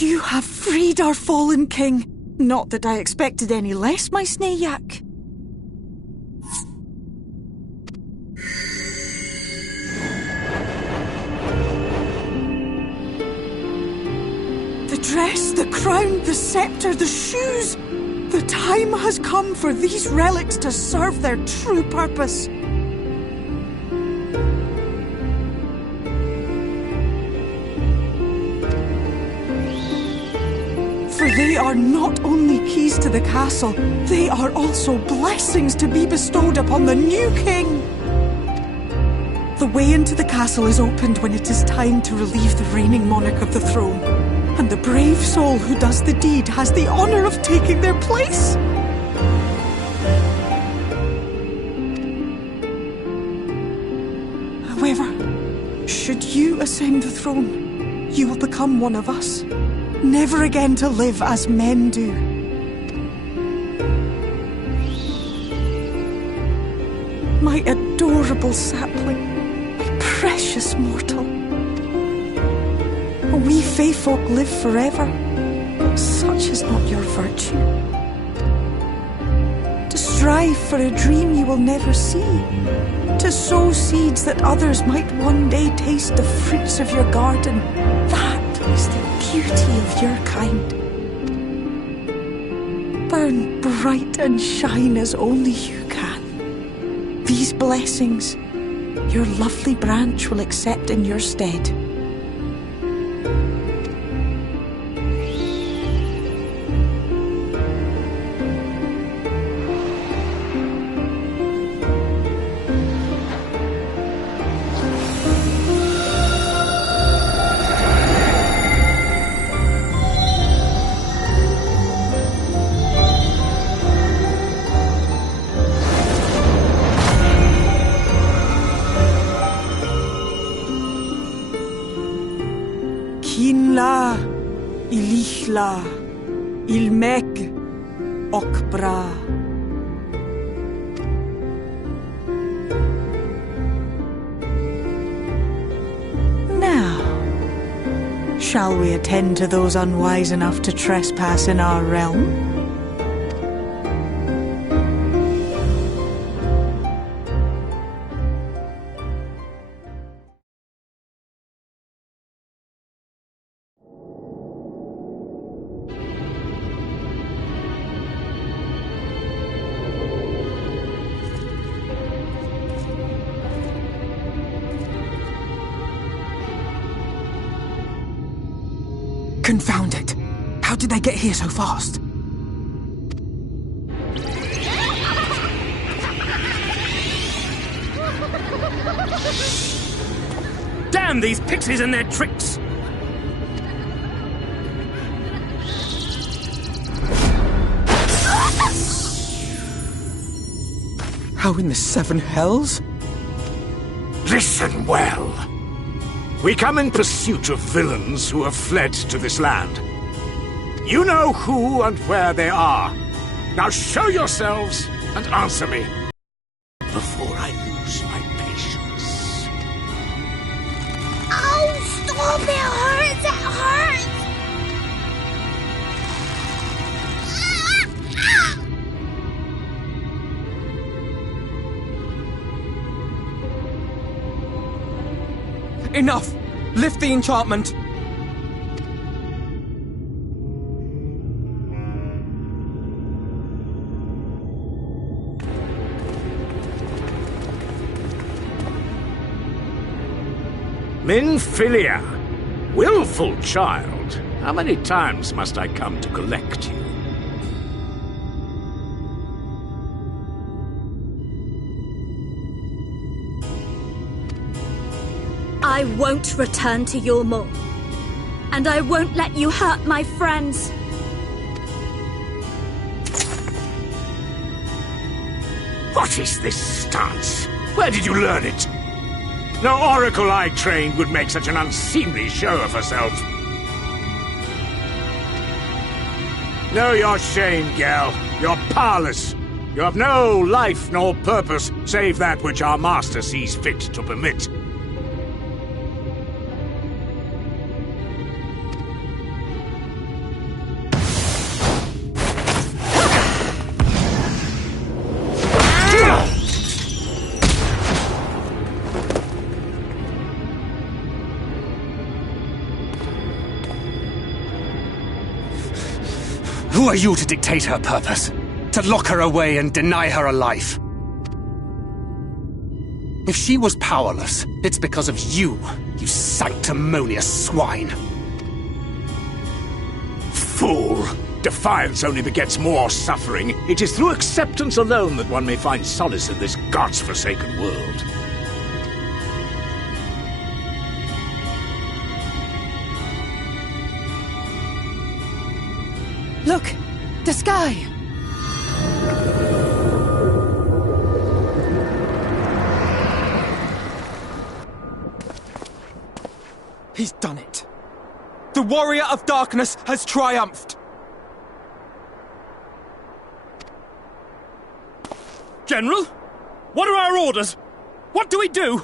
You have freed our fallen king. Not that I expected any less, my Snayak. The dress, the crown, the scepter, the shoes. The time has come for these relics to serve their true purpose. For they are not only keys to the castle, they are also blessings to be bestowed upon the new king. The way into the castle is opened when it is time to relieve the reigning monarch of the throne. And the brave soul who does the deed has the honor of taking their place. However, should you ascend the throne, you will become one of us. Never again to live as men do. My adorable sapling, my precious mortal. We Fae folk live forever, but such is not your virtue. To strive for a dream you will never see, to sow seeds that others might one day taste the fruits of your garden, that is the beauty of your kind. Burn bright and shine as only you can. These blessings, your lovely branch will accept in your stead. Kinla, Ilichla, Ilmek, Okbra. Now, shall we attend to those unwise enough to trespass in our realm? Confound it! How did they get here so fast? Damn these pixies and their tricks! How in the seven hells? Listen well. We come in pursuit of villains who have fled to this land. You know who and where they are. Now show yourselves and answer me before I lose my patience. Oh, stop! It hurts! It hurts! Enough! Lift the enchantment! Minfilia, willful child, how many times must I come to collect you? I won't return to your maw. And I won't let you hurt my friends. What is this stance? Where did you learn it? No oracle I trained would make such an unseemly show of herself. Know your shame, gal. You're powerless. You have no life nor purpose, save that which our master sees fit to permit. Who are you to dictate her purpose? To lock her away and deny her a life? If she was powerless, it's because of you, you sanctimonious swine. Fool! Defiance only begets more suffering. It is through acceptance alone that one may find solace in this god's-forsaken world. Look! The sky! He's done it. The Warrior of Darkness has triumphed! General? What are our orders? What do we do?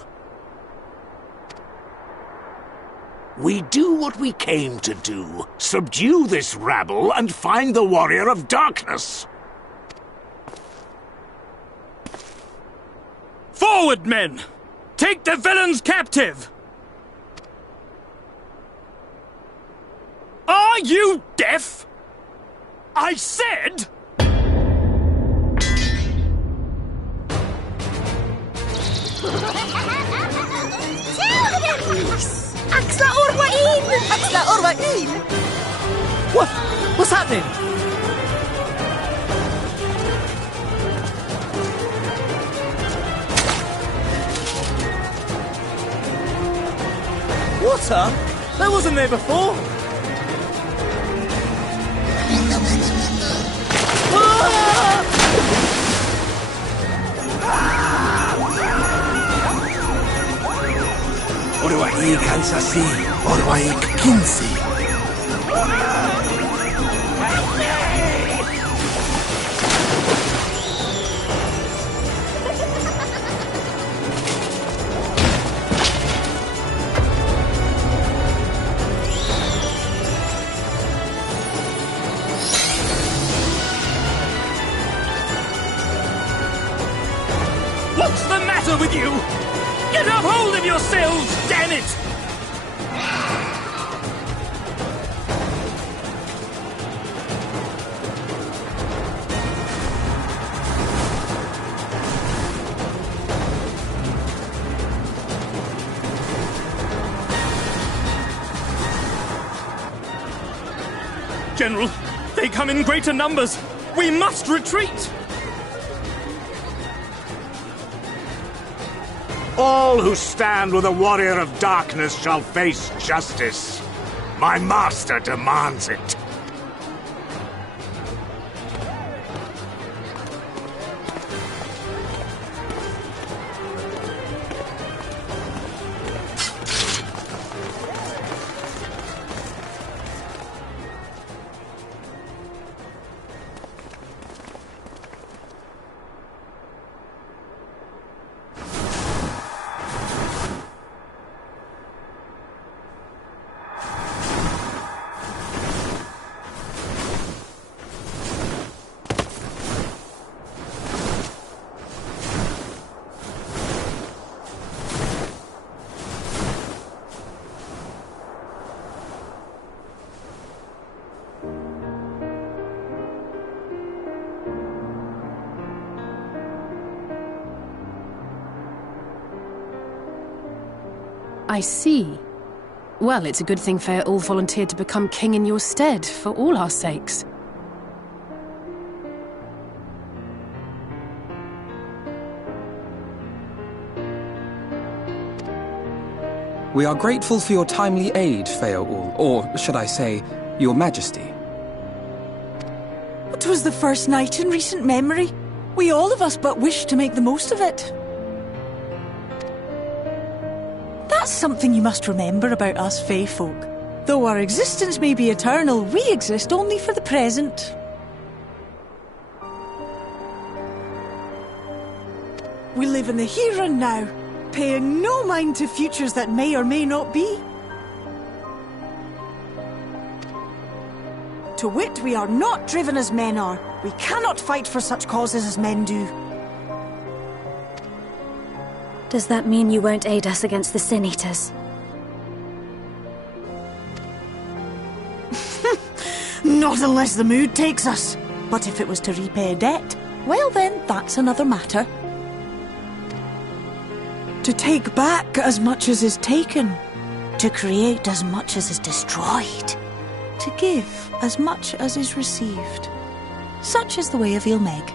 We do what we came to do. Subdue this rabble and find the Warrior of Darkness. Forward, men! Take the villains captive! Are you deaf? I said... Axla Orwain! Axla Orwain! What's happening? Water? That wasn't there before. Orwaig Kansasi, Orwaig Kinsi. What's the matter with you? Get a hold of yourselves, damn it! General, they come in greater numbers. We must retreat! All who stand with a Warrior of Darkness shall face justice. My master demands it. I see. Well, it's a good thing Fair all volunteered to become king in your stead, for all our sakes. We are grateful for your timely aid, Feaul, or should I say, your majesty. It was the first night in recent memory. We all of us but wished to make the most of it. That's something you must remember about us Fae folk. Though our existence may be eternal, we exist only for the present. We live in the here and now, paying no mind to futures that may or may not be. To wit, we are not driven as men are. We cannot fight for such causes as men do. Does that mean you won't aid us against the Sin Eaters? Not unless the mood takes us. But if it was to repay a debt, well then, that's another matter. To take back as much as is taken. To create as much as is destroyed. To give as much as is received. Such is the way of Ilmeg.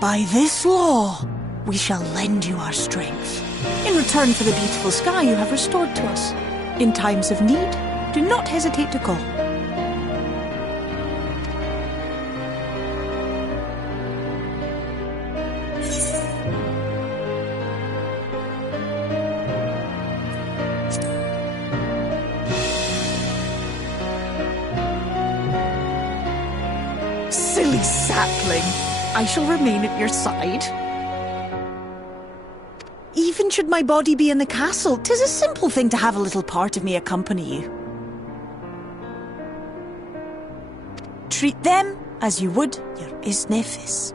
By this law, we shall lend you our strength. In return for the beautiful sky you have restored to us. In times of need, do not hesitate to call. Silly sapling. I shall remain at your side. Even should my body be in the castle, 'tis a simple thing to have a little part of me accompany you. Treat them as you would your Isnefis.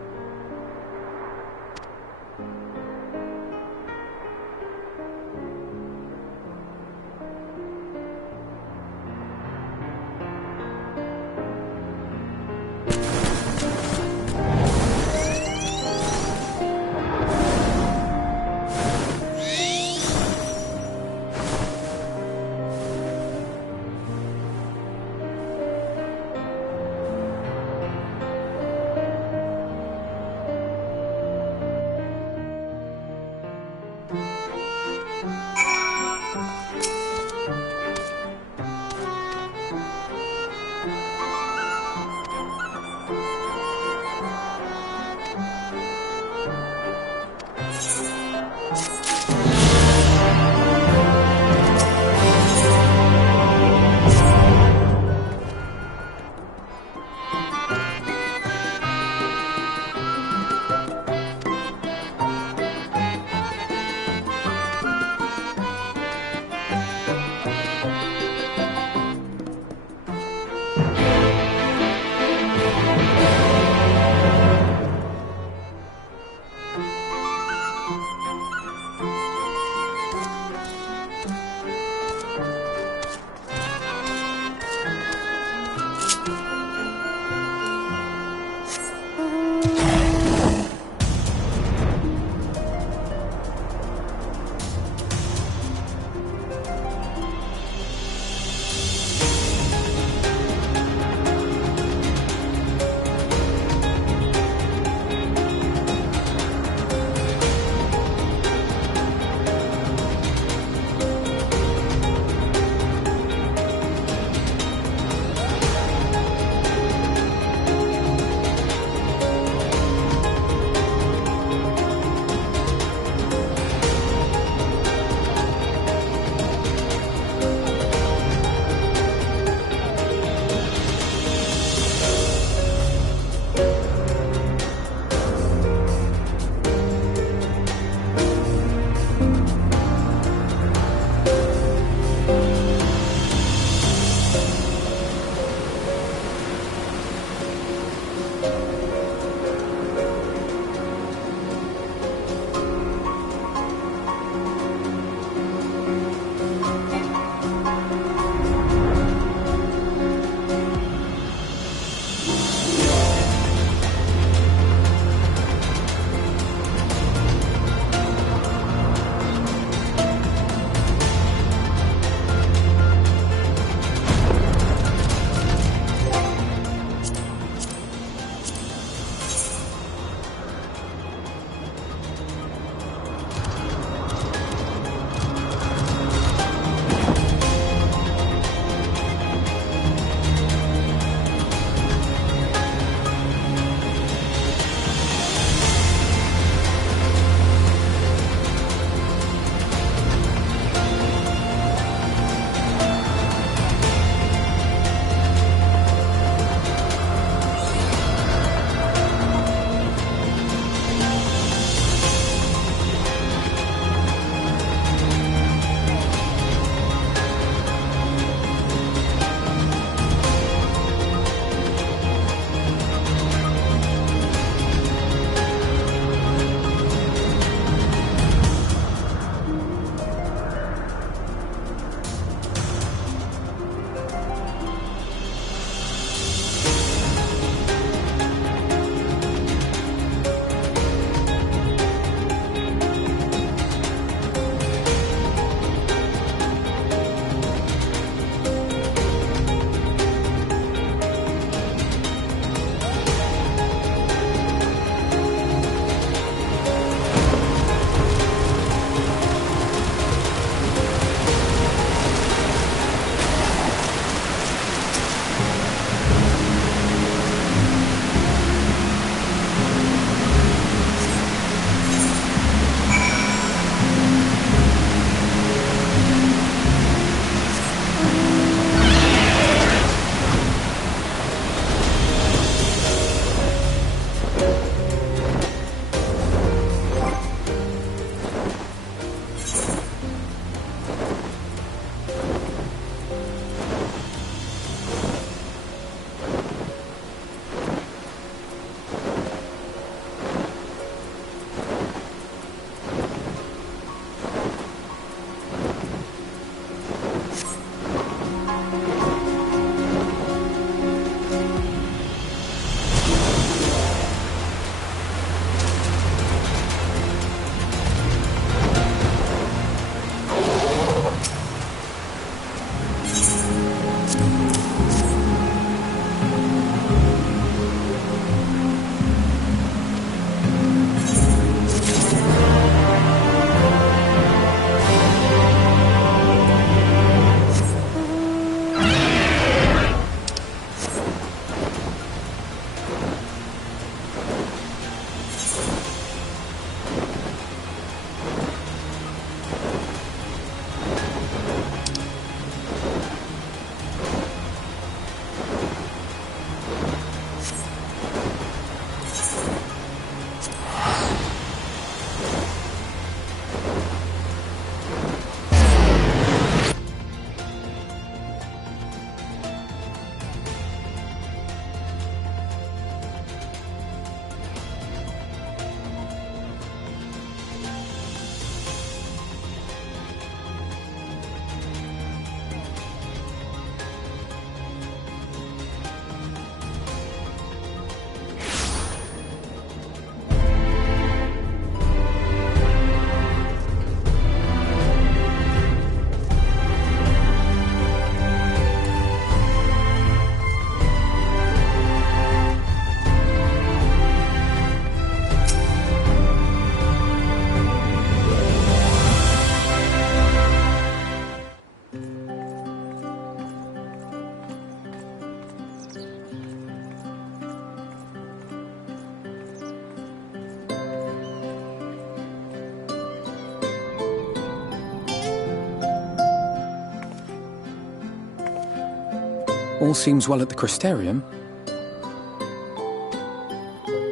all seems well at the Crystarium.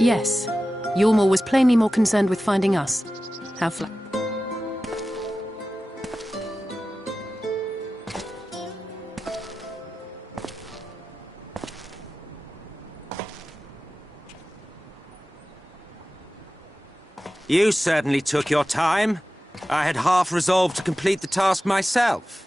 Yes. Ylmor was plainly more concerned with finding us. How You certainly took your time. I had half resolved to complete the task myself.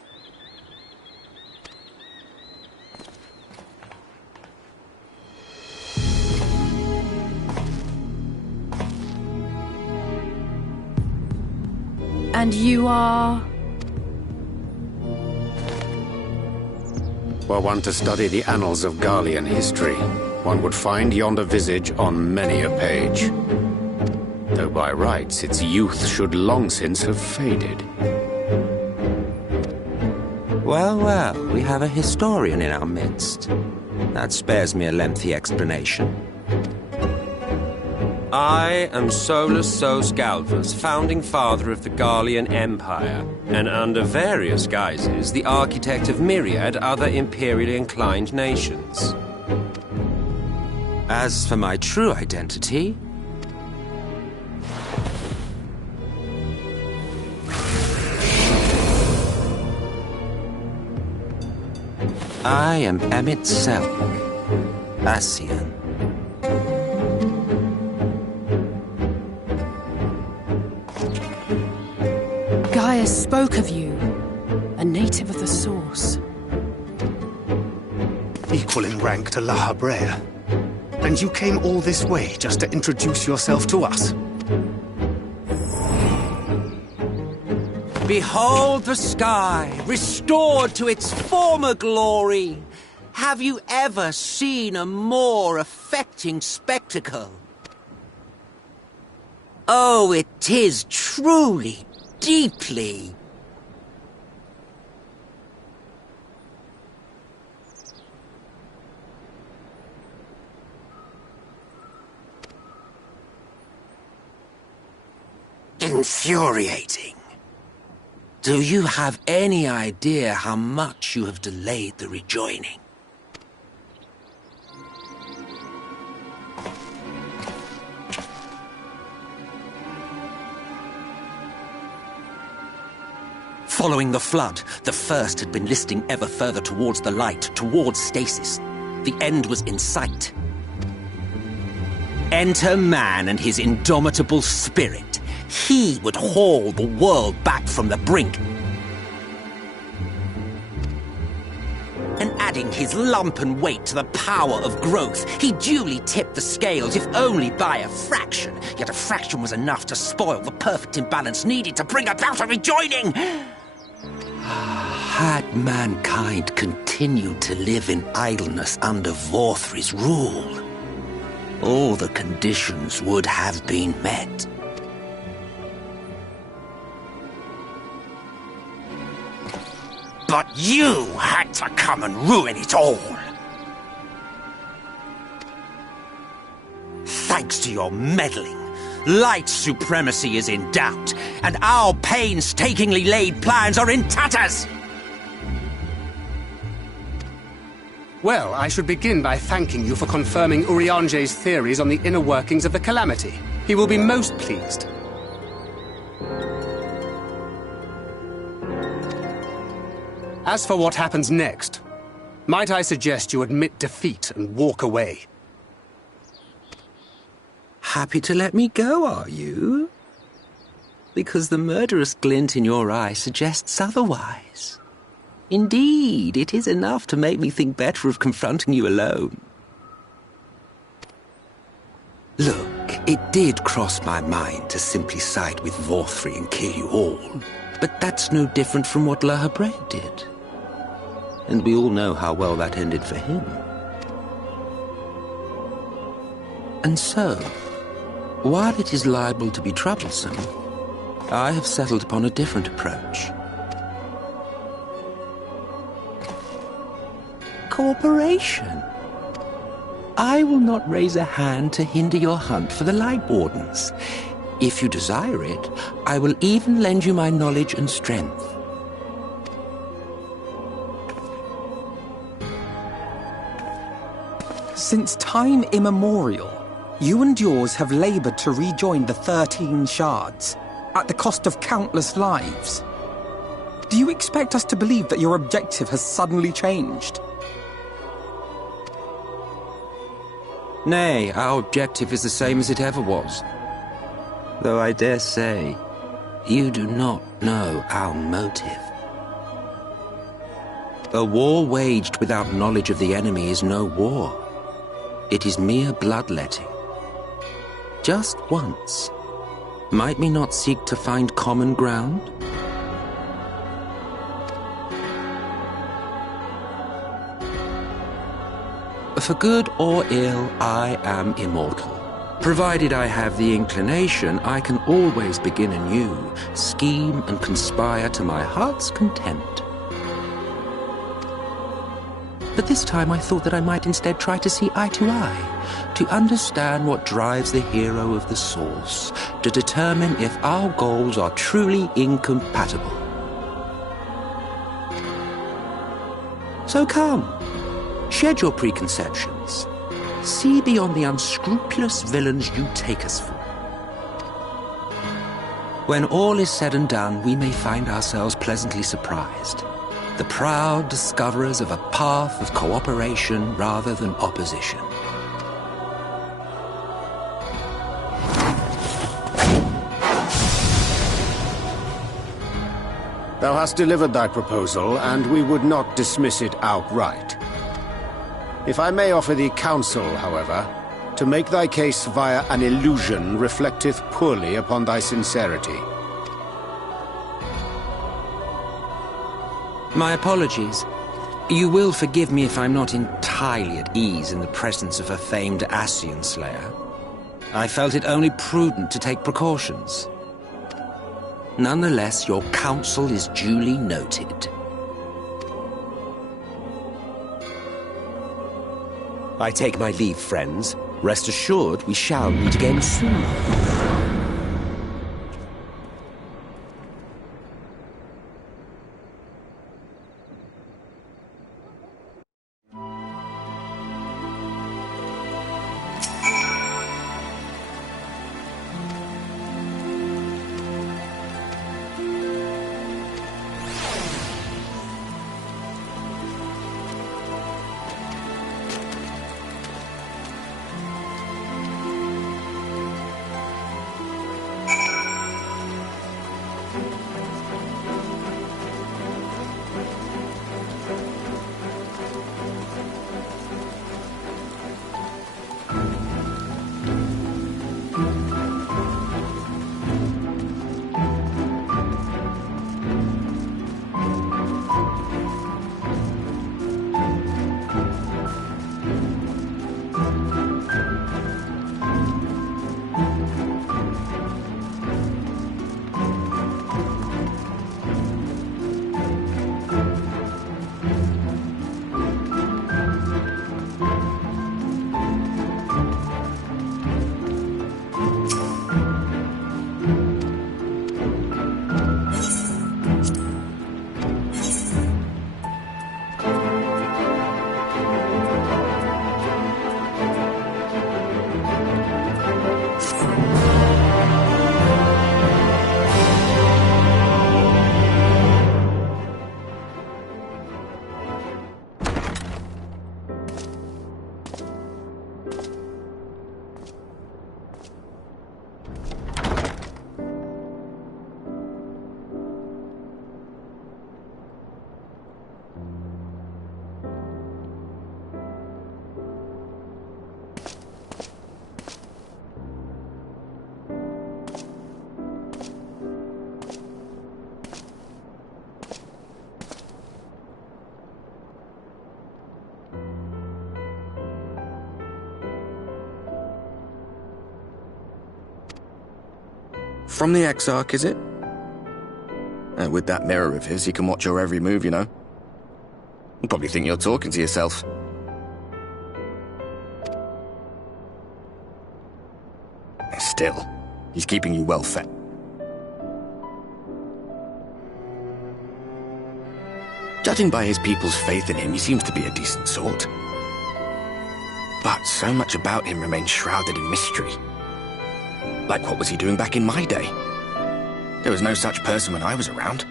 And you are... Were one to study the annals of Garlean history, one would find yonder visage on many a page. Though by rights its youth should long since have faded. Well, well, we have a historian in our midst. That spares me a lengthy explanation. I am Solus Sos Galvus, founding father of the Garlean Empire, and under various guises, the architect of myriad other imperially inclined nations. As for my true identity... I am Emmett Selk, Ascian. Gaius spoke of you, a native of the Source. Equal in rank to La Habrea. And you came all this way just to introduce yourself to us? Behold the sky, restored to its former glory. Have you ever seen a more affecting spectacle? Oh, it is truly, deeply. Infuriating. Do you have any idea how much you have delayed the rejoining? Following the flood, the First had been listing ever further towards the light, towards stasis. The end was in sight. Enter man and his indomitable spirit. He would haul the world back from the brink. And adding his lumpen weight to the power of growth, he duly tipped the scales, if only by a fraction. Yet a fraction was enough to spoil the perfect imbalance needed to bring about a rejoining. Had mankind continued to live in idleness under Vorthri's rule, all the conditions would have been met. But you had to come and ruin it all. Thanks to your meddling, light supremacy is in doubt, and our painstakingly laid plans are in tatters! Well, I should begin by thanking you for confirming Urianger's theories on the inner workings of the Calamity. He will be most pleased. As for what happens next, might I suggest you admit defeat and walk away? Happy to let me go, are you? Because the murderous glint in your eye suggests otherwise. Indeed, it is enough to make me think better of confronting you alone. Look, it did cross my mind to simply side with Vorthri and kill you all, but that's no different from what La Habrea did. And we all know how well that ended for him. And so, while it is liable to be troublesome, I have settled upon a different approach. Cooperation. I will not raise a hand to hinder your hunt for the Light Wardens. If you desire it, I will even lend you my knowledge and strength. Since time immemorial, you and yours have labored to rejoin the 13 shards, at the cost of countless lives. Do you expect us to believe that your objective has suddenly changed? Nay, our objective is the same as it ever was. Though I dare say, you do not know our motive. A war waged without knowledge of the enemy is no war. It is mere bloodletting. Just once, might we not seek to find common ground? For good or ill, I am immortal. Provided I have the inclination, I can always begin anew, scheme and conspire to my heart's content. But this time I thought that I might instead try to see eye to eye, to understand what drives the hero of the source, to determine if our goals are truly incompatible. So come, shed your preconceptions. See beyond the unscrupulous villains you take us for. When all is said and done, we may find ourselves pleasantly surprised. The proud discoverers of a path of cooperation rather than opposition. Thou hast delivered thy proposal, and we would not dismiss it outright. If I may offer thee counsel, however, to make thy case via an illusion reflecteth poorly upon thy sincerity. My apologies. You will forgive me if I'm not entirely at ease in the presence of a famed Ascian slayer. I felt it only prudent to take precautions. Nonetheless, your counsel is duly noted. I take my leave, friends. Rest assured, we shall meet again soon. From the Exarch, is it? With that mirror of his, he can watch your every move, you know. You'll probably think you're talking to yourself. Still, he's keeping you well fed. Judging by his people's faith in him, he seems to be a decent sort. But so much about him remains shrouded in mystery. Like, what was he doing back in my day? There was no such person when I was around.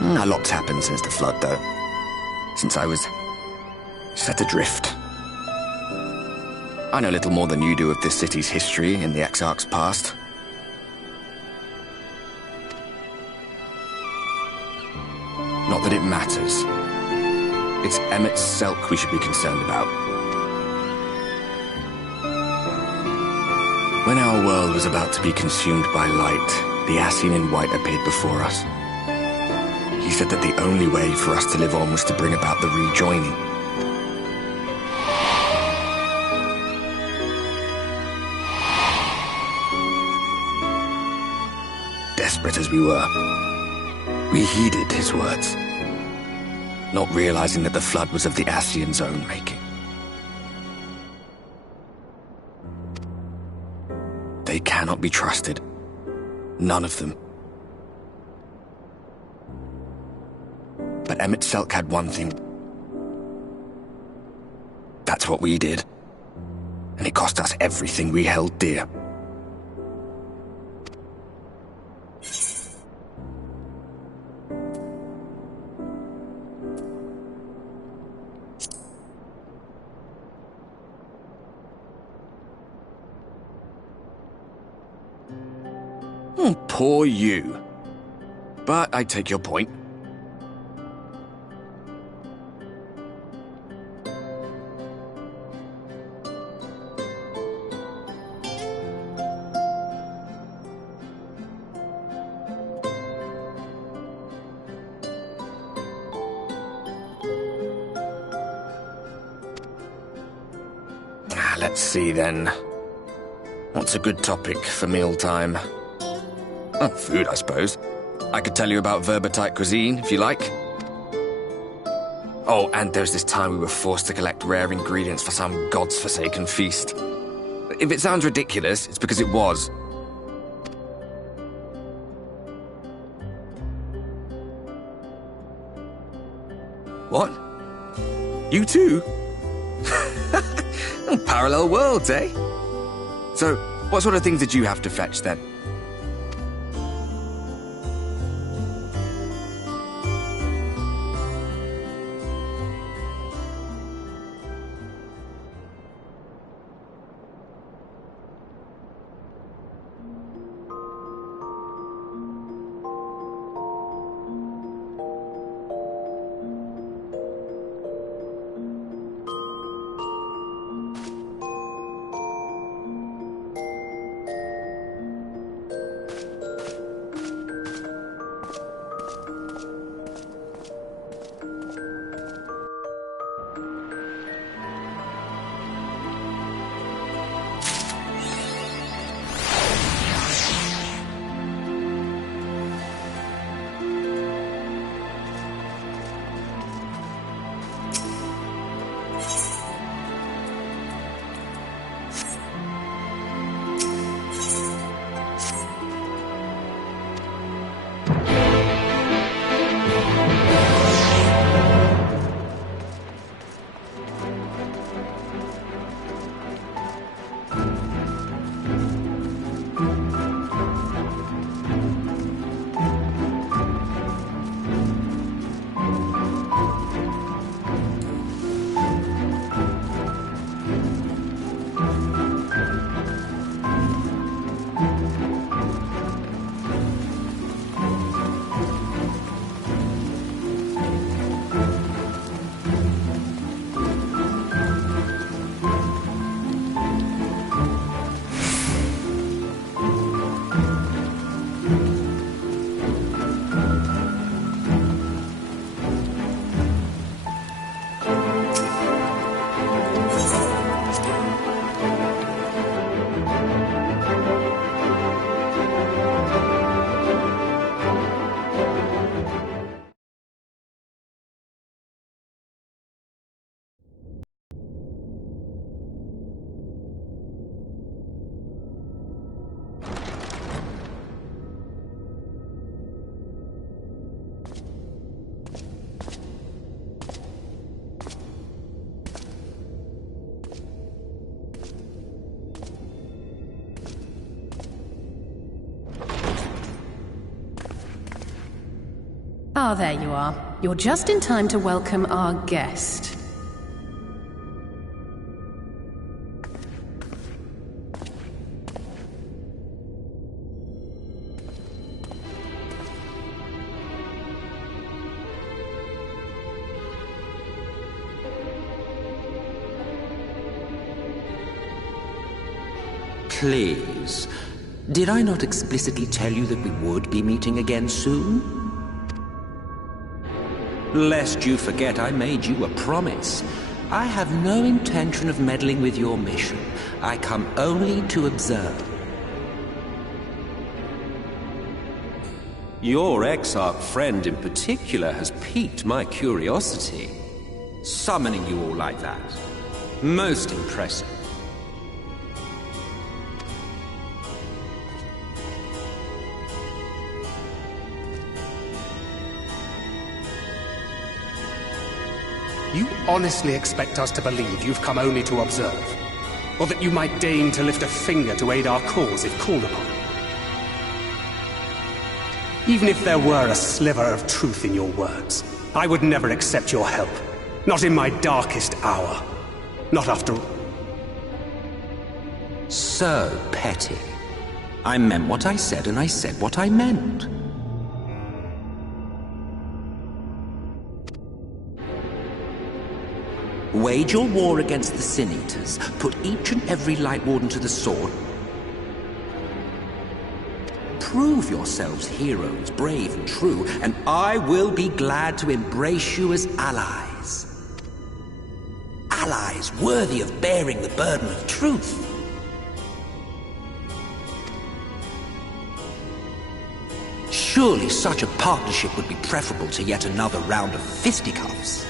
A lot's happened since the flood, though. Since I was set adrift. I know little more than you do of this city's history in the Exarch's past. Not that it matters. It's Emmet Selk we should be concerned about. When our world was about to be consumed by light, the Ascian in white appeared before us. He said that the only way for us to live on was to bring about the rejoining. Desperate as we were, we heeded his words, not realizing that the flood was of the Ascian's own making. They cannot be trusted. None of them. But Emmet Selk had one thing. That's what we did. And it cost us everything we held dear. Poor you. But I take your point. Let's see then. What's a good topic for mealtime? Oh, food, I suppose. I could tell you about Verbatite cuisine, if you like. Oh, and there's this time we were forced to collect rare ingredients for some god's-forsaken feast. If it sounds ridiculous, it's because it was. What? You too? Parallel worlds, eh? So, what sort of things did you have to fetch then? Ah, there you are. You're just in time to welcome our guest. Please, did I not explicitly tell you that we would be meeting again soon? Lest you forget, I made you a promise. I have no intention of meddling with your mission. I come only to observe. Your Exarch friend in particular has piqued my curiosity. Summoning you all like that. Most impressive. You honestly expect us to believe you've come only to observe? Or that you might deign to lift a finger to aid our cause if called upon? Even if there were a sliver of truth in your words, I would never accept your help. Not in my darkest hour. Not after... So petty. I meant what I said, and I said what I meant. Wage your war against the Sin Eaters. Put each and every Light Warden to the sword. Prove yourselves heroes, brave and true, and I will be glad to embrace you as allies. Allies worthy of bearing the burden of truth. Surely such a partnership would be preferable to yet another round of fisticuffs.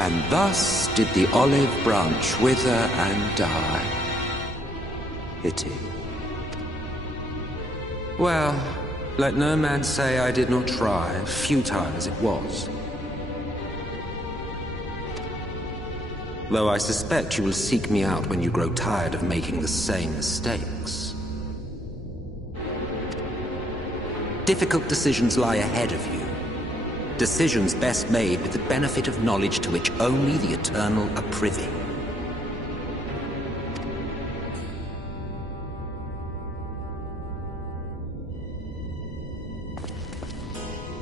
And thus did the olive branch wither and die. Pity. Well, let no man say I did not try, futile as it was. Though I suspect you will seek me out when you grow tired of making the same mistakes. Difficult decisions lie ahead of you. Decisions best made with the benefit of knowledge to which only the Eternal are privy.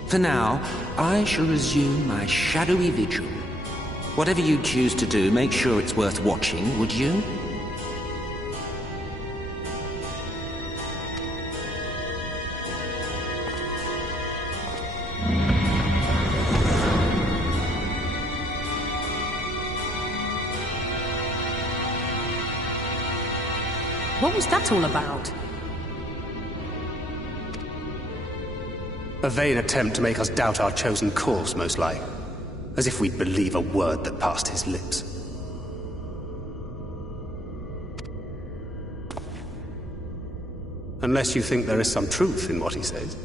For now, I shall resume my shadowy vigil. Whatever you choose to do, make sure it's worth watching, would you? What was that all about? A vain attempt to make us doubt our chosen course, most like. As if we'd believe a word that passed his lips. Unless you think there is some truth in what he says.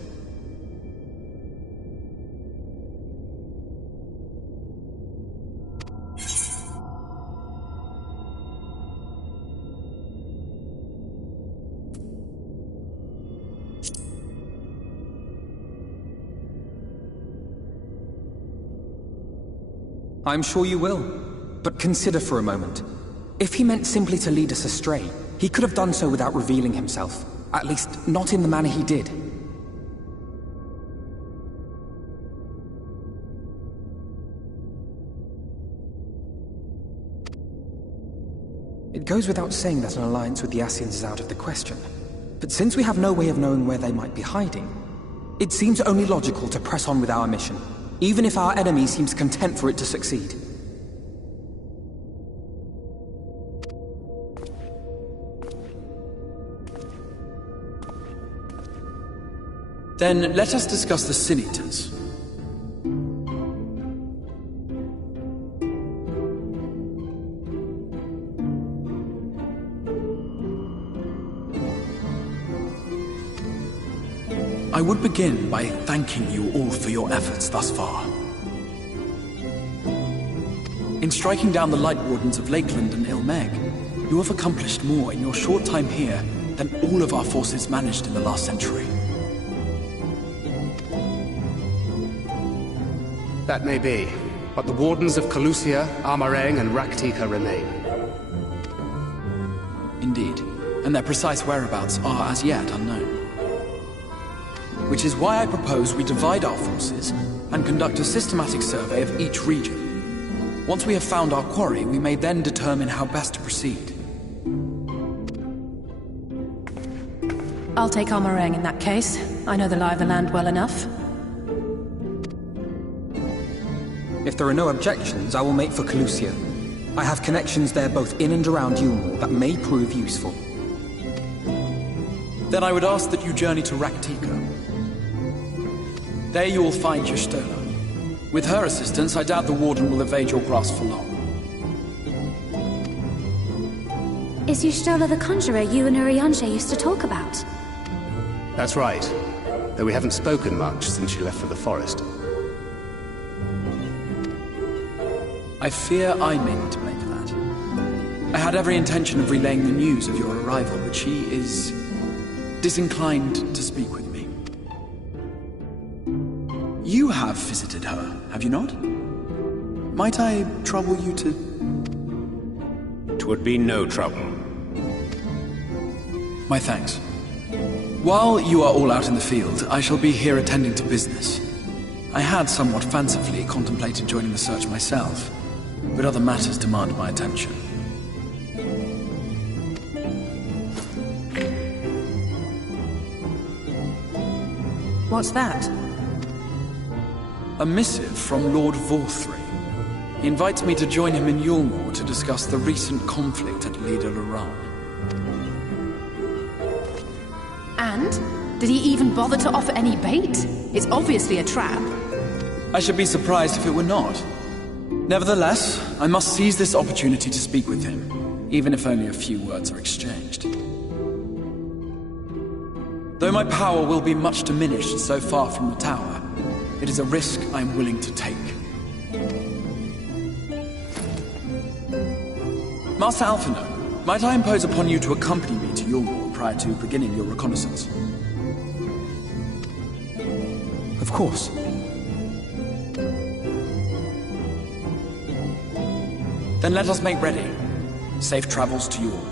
I'm sure you will. But consider for a moment. If he meant simply to lead us astray, he could have done so without revealing himself. At least, not in the manner he did. It goes without saying that an alliance with the Ascians is out of the question. But since we have no way of knowing where they might be hiding, it seems only logical to press on with our mission. Even if our enemy seems content for it to succeed. Then let us discuss the Sin Eaters. I would begin by thanking you all for your efforts thus far. In striking down the Light Wardens of Lakeland and Ilmeg, You have accomplished more in your short time here than all of our forces managed in the last century. That may be, but the Wardens of Calusia, Amareng, and Raktika remain. Indeed, and their precise whereabouts are as yet unknown. Which is why I propose we divide our forces and conduct a systematic survey of each region. Once we have found our quarry, we may then determine how best to proceed. I'll take Amareng in that case. I know the lie of the land well enough. If there are no objections, I will make for Calusia. I have connections there both in and around Yulmore that may prove useful. Then I would ask that you journey to Raktika. There you will find Y'shtola. With her assistance, I doubt the Warden will evade your grasp for long. Is Y'shtola the conjurer you and Urianger used to talk about? That's right, though we haven't spoken much since she left for the forest. I fear I may be to blame for that. I had every intention of relaying the news of your arrival, but she is disinclined to speak with me. You have visited her, have you not? Might I trouble you to... 'Twould be no trouble. My thanks. While you are all out in the field, I shall be here attending to business. I had somewhat fancifully contemplated joining the search myself, but other matters demand my attention. What's that? A missive from Lord Vorthry. He invites me to join him in Yulmore to discuss the recent conflict at Lida Luran. And? Did he even bother to offer any bait? It's obviously a trap. I should be surprised if it were not. Nevertheless, I must seize this opportunity to speak with him, even if only a few words are exchanged. Though my power will be much diminished so far from the tower, it is a risk I am willing to take. Master Alphino, might I impose upon you to accompany me to Yulmore prior to beginning your reconnaissance? Of course. Then let us make ready. Safe travels to you all.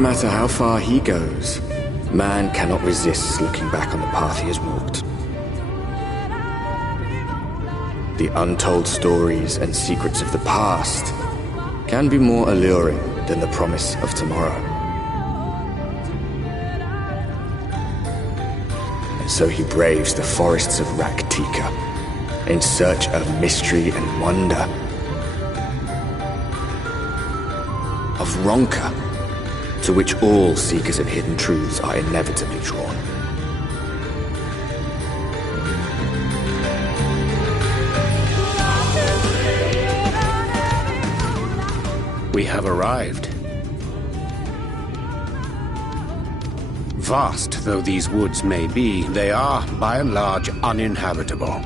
No matter how far he goes, man cannot resist looking back on the path he has walked. The untold stories and secrets of the past can be more alluring than the promise of tomorrow. And so he braves the forests of Raktika in search of mystery and wonder, of Ronka to which all seekers of hidden truths are inevitably drawn. We have arrived. Vast though these woods may be, they are, by and large, uninhabitable.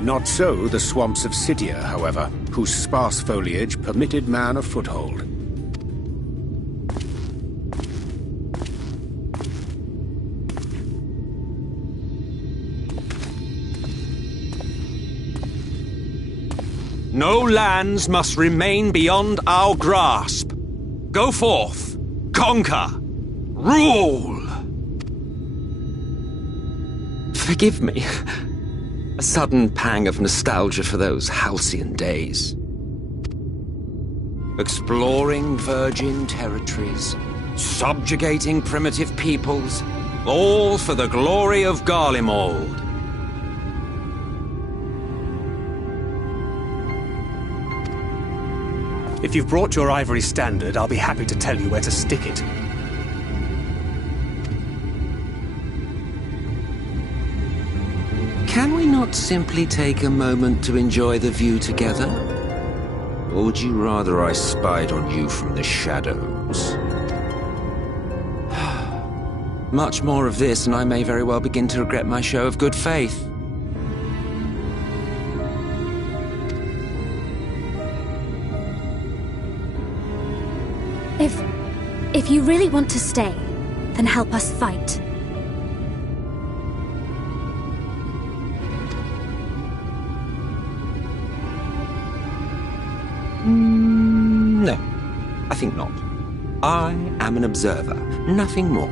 Not so the swamps of Cydia, however, whose sparse foliage permitted man a foothold. No lands must remain beyond our grasp. Go forth, conquer, rule! Forgive me. A sudden pang of nostalgia for those halcyon days. Exploring virgin territories, subjugating primitive peoples, all for the glory of Garlemald. If you've brought your ivory standard, I'll be happy to tell you where to stick it. Can we not simply take a moment to enjoy the view together? Or would you rather I spied on you from the shadows? Much more of this, and I may very well begin to regret my show of good faith. If you really want to stay, then help us fight. No, I think not. I am an observer, nothing more.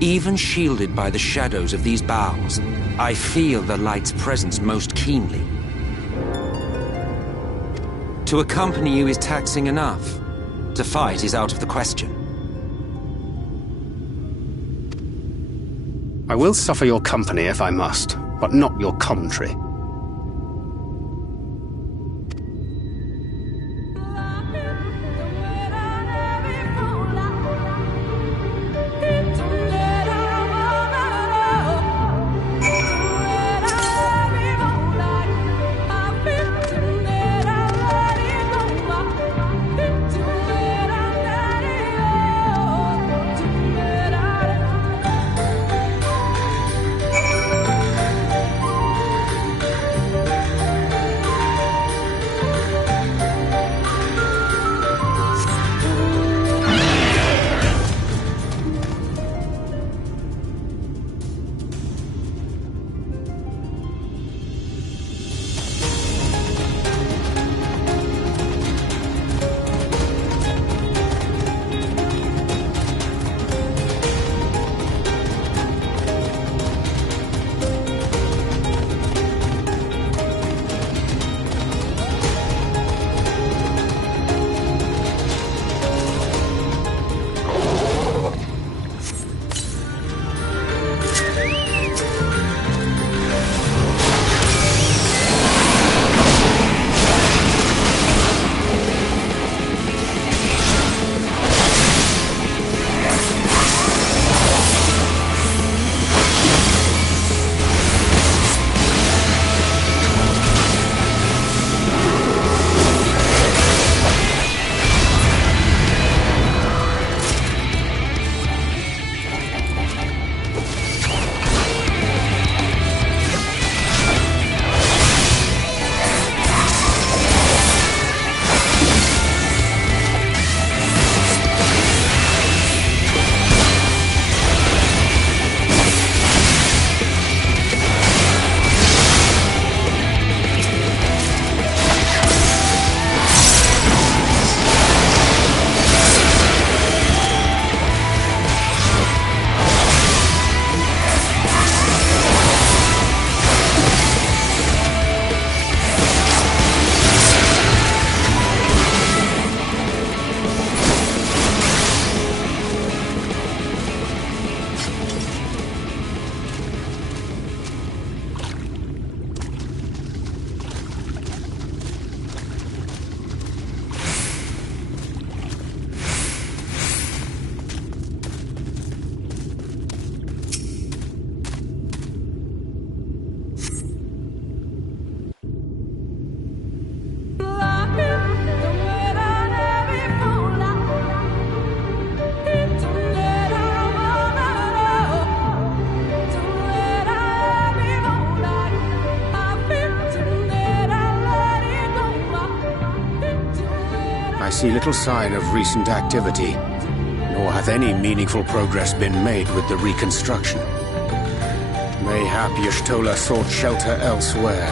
Even shielded by the shadows of these boughs, I feel the light's presence most keenly. To accompany you is taxing enough. To fight is out of the question. I will suffer your company if I must, but not your commentary. I see little sign of recent activity, nor hath any meaningful progress been made with the reconstruction. Mayhap Y'shtola sought shelter elsewhere.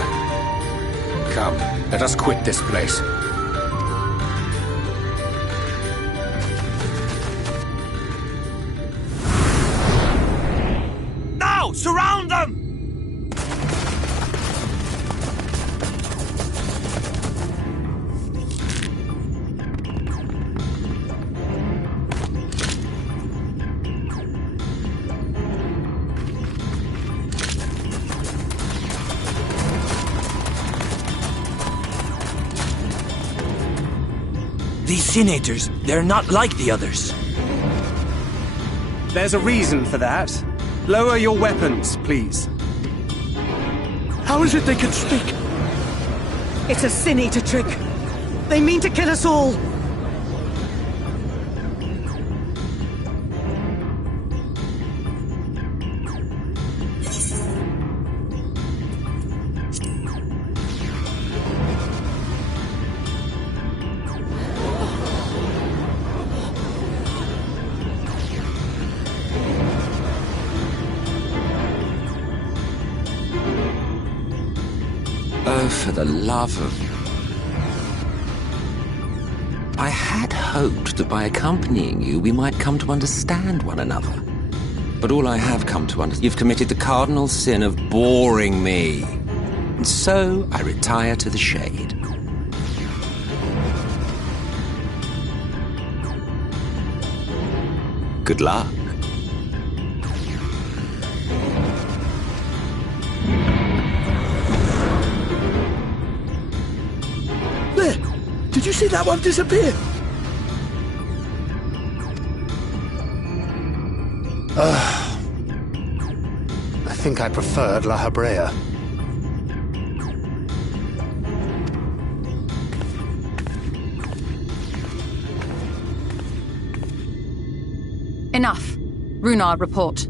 Come, let us quit this place. Now! Surround them! These senators, they're not like the others. There's a reason for that. Lower your weapons, please. How is it they can speak? It's a Senator trick. They mean to kill us all. Oh, for the love of... I had hoped that by accompanying you, we might come to understand one another. But all I have come to understand, you've committed the cardinal sin of boring me. And so I retire to the shade. Good luck. Did you see that one disappear? I think I preferred La Habrea. Enough. Runard, report.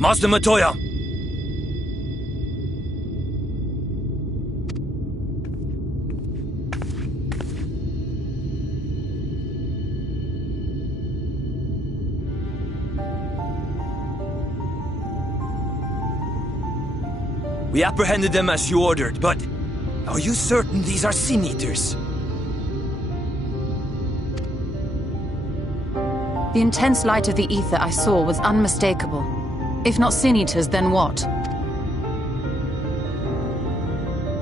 Master Matoya! We apprehended them as you ordered, but are you certain these are Sin Eaters? The intense light of the ether I saw was unmistakable. If not Sin Eaters, then what?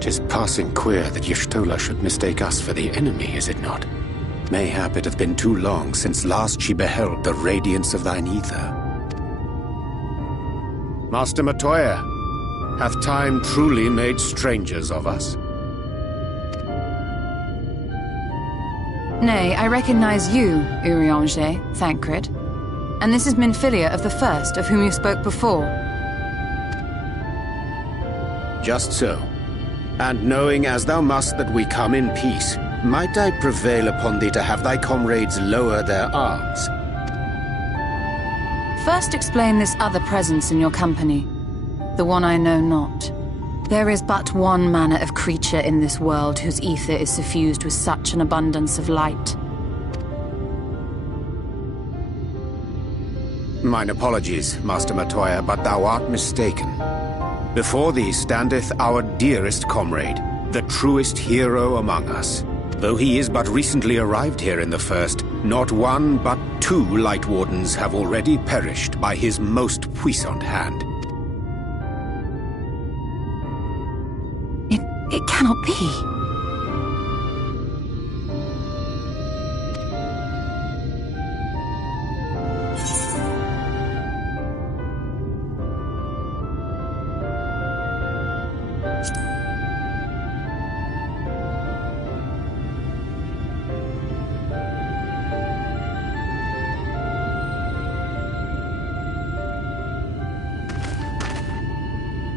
'Tis passing queer that Y'shtola should mistake us for the enemy, is it not? Mayhap it hath been too long since last she beheld the radiance of thine ether. Master Matoya, hath time truly made strangers of us? Nay, I recognize you, Urianger, Thancred. And this is Minfilia of the First, of whom you spoke before. Just so. And knowing as thou must that we come in peace, might I prevail upon thee to have thy comrades lower their arms? First explain this other presence in your company. The one I know not. There is but one manner of creature in this world whose ether is suffused with such an abundance of light. Mine apologies, Master Matoya, but thou art mistaken. Before thee standeth our dearest comrade, the truest hero among us. Though he is but recently arrived here in the First, not one but two Light Wardens have already perished by his most puissant hand. It cannot be.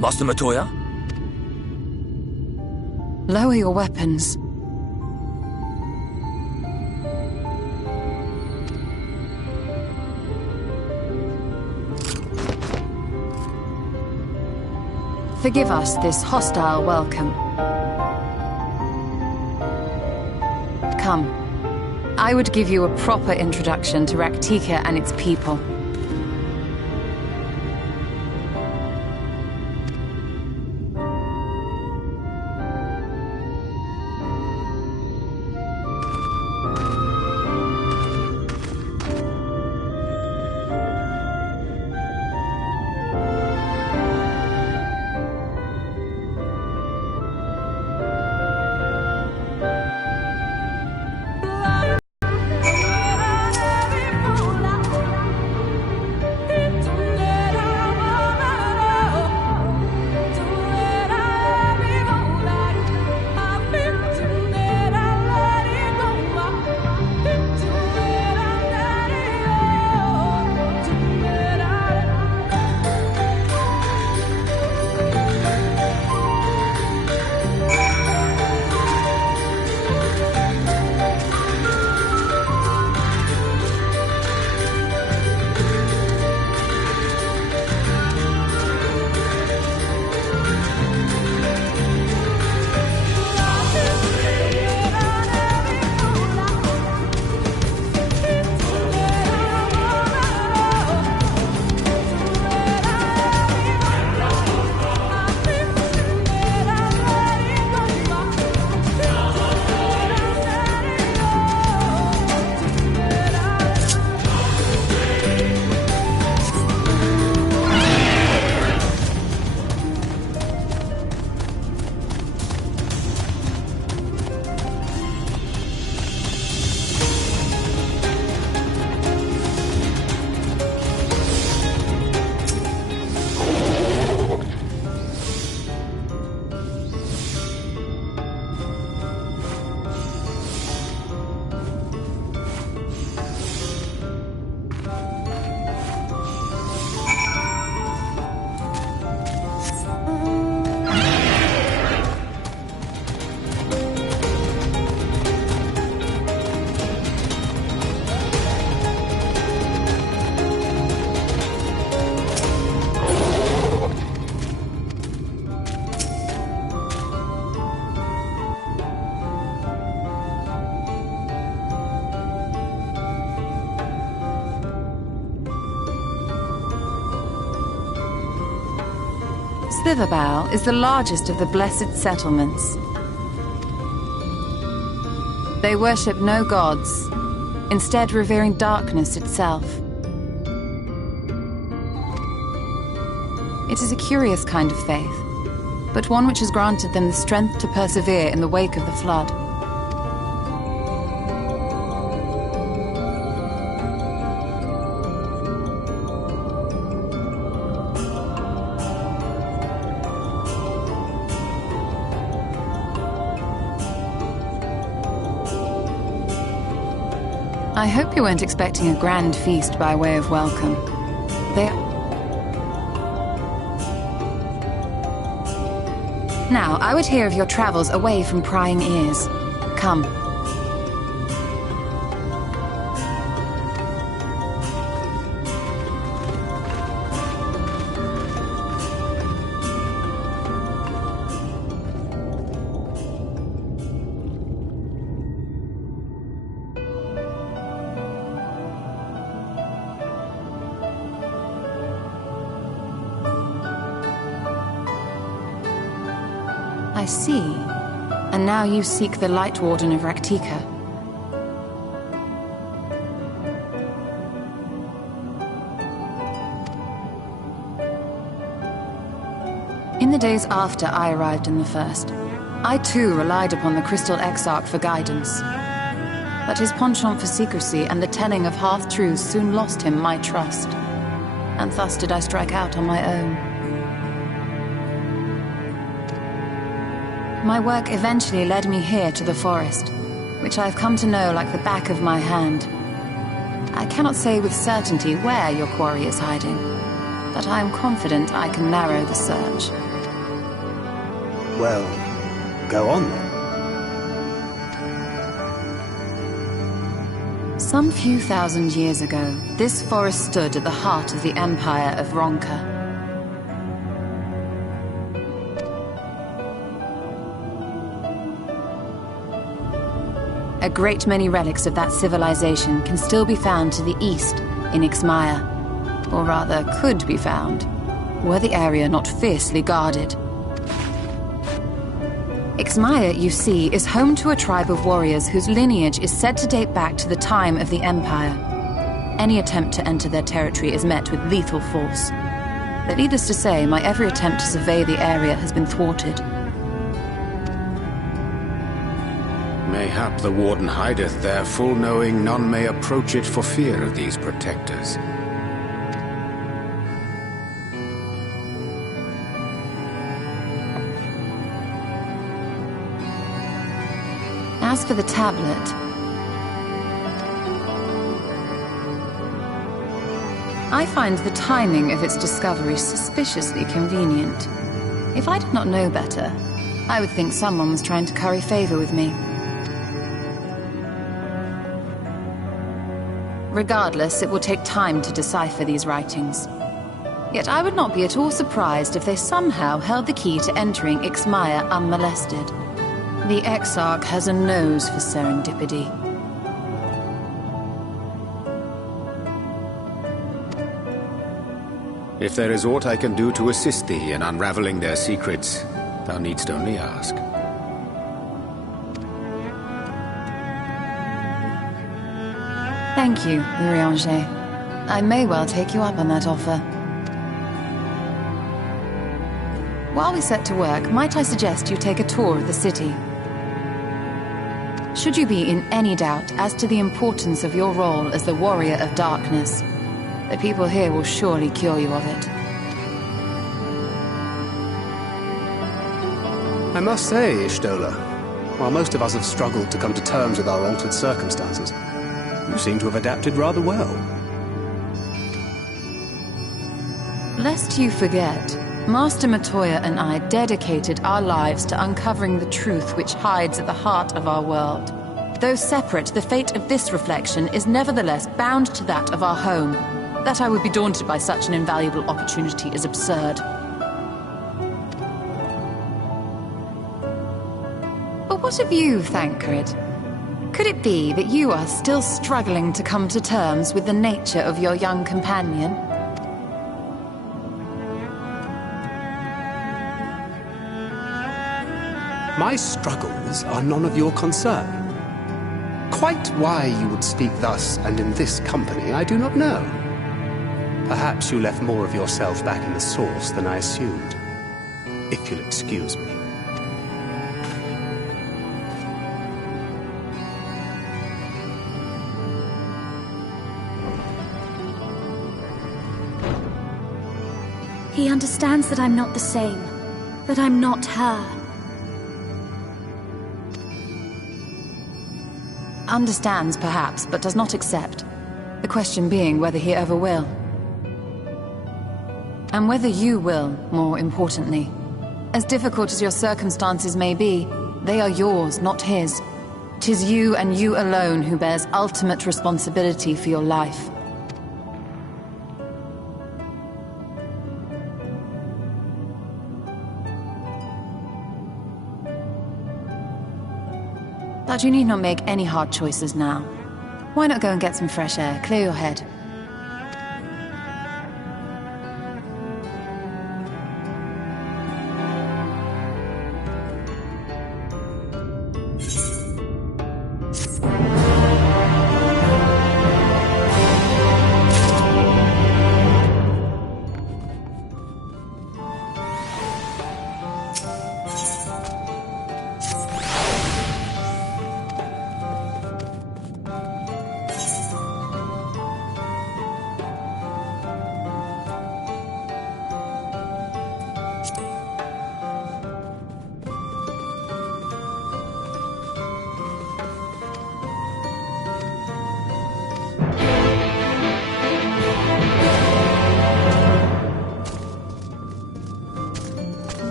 Master Matoya? Lower your weapons. Forgive us this hostile welcome. Come. I would give you a proper introduction to Raktika and its people. Slitherbow is the largest of the blessed settlements. They worship no gods, instead revering darkness itself. It is a curious kind of faith, but one which has granted them the strength to persevere in the wake of the flood. I hope you weren't expecting a grand feast by way of welcome. Now, I would hear of your travels away from prying ears. Come. I see. And now you seek the Light Warden of Raktika. In the days after I arrived in the First, I too relied upon the Crystal Exarch for guidance. But his penchant for secrecy and the telling of half-truths soon lost him my trust. And thus did I strike out on my own. My work eventually led me here to the forest, which I've come to know like the back of my hand. I cannot say with certainty where your quarry is hiding, but I am confident I can narrow the search. Well, go on then. Some few thousand years ago, this forest stood at the heart of the Empire of Ronka. A great many relics of that civilization can still be found to the east in Ixmaya. Or rather, could be found, were the area not fiercely guarded. Ixmaya, you see, is home to a tribe of warriors whose lineage is said to date back to the time of the Empire. Any attempt to enter their territory is met with lethal force. But needless to say, my every attempt to survey the area has been thwarted. Mayhap the Warden hideth there, full knowing none may approach it for fear of these protectors. As for the tablet, I find the timing of its discovery suspiciously convenient. If I did not know better, I would think someone was trying to curry favor with me. Regardless, it will take time to decipher these writings. Yet I would not be at all surprised if they somehow held the key to entering Ixmaya unmolested. The Exarch has a nose for serendipity. If there is aught I can do to assist thee in unraveling their secrets, thou needst only ask. Thank you, Urianger. I may well take you up on that offer. While we set to work, might I suggest you take a tour of the city? Should you be in any doubt as to the importance of your role as the Warrior of Darkness, the people here will surely cure you of it. I must say, Ishtola, while most of us have struggled to come to terms with our altered circumstances, you seem to have adapted rather well. Lest you forget, Master Matoya and I dedicated our lives to uncovering the truth which hides at the heart of our world. Though separate, the fate of this reflection is nevertheless bound to that of our home. That I would be daunted by such an invaluable opportunity is absurd. But what of you, Thancred? Could it be that you are still struggling to come to terms with the nature of your young companion? My struggles are none of your concern. Quite why you would speak thus and in this company, I do not know. Perhaps you left more of yourself back in the source than I assumed. If you'll excuse me. He understands that I'm not the same. That I'm not her. Understands, perhaps, but does not accept. The question being whether he ever will. And whether you will, more importantly. As difficult as your circumstances may be, they are yours, not his. 'Tis you and you alone who bears ultimate responsibility for your life. But you need not make any hard choices now. Why not go and get some fresh air, clear your head?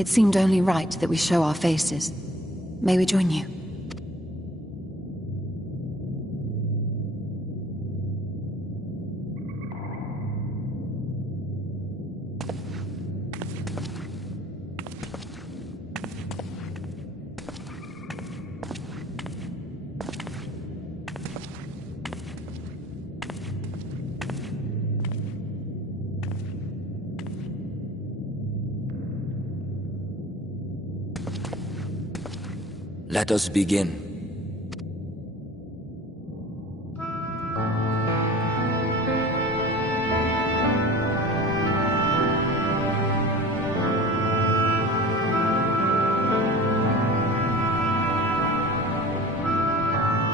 It seemed only right that we show our faces. May we join you? Let us begin.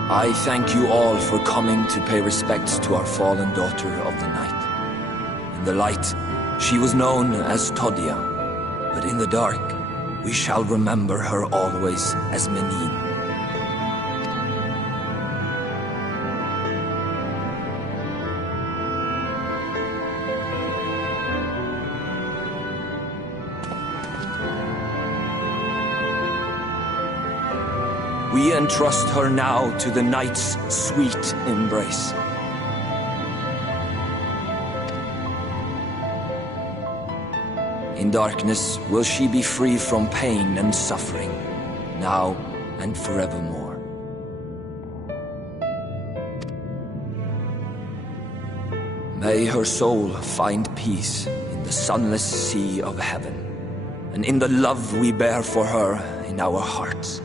I thank you all for coming to pay respects to our fallen daughter of the night. In the light, she was known as Todia, but in the dark, we shall remember her always as Menin. We entrust her now to the night's sweet embrace. In darkness will she be free from pain and suffering, now and forevermore. May her soul find peace in the sunless sea of heaven, and in the love we bear for her in our hearts.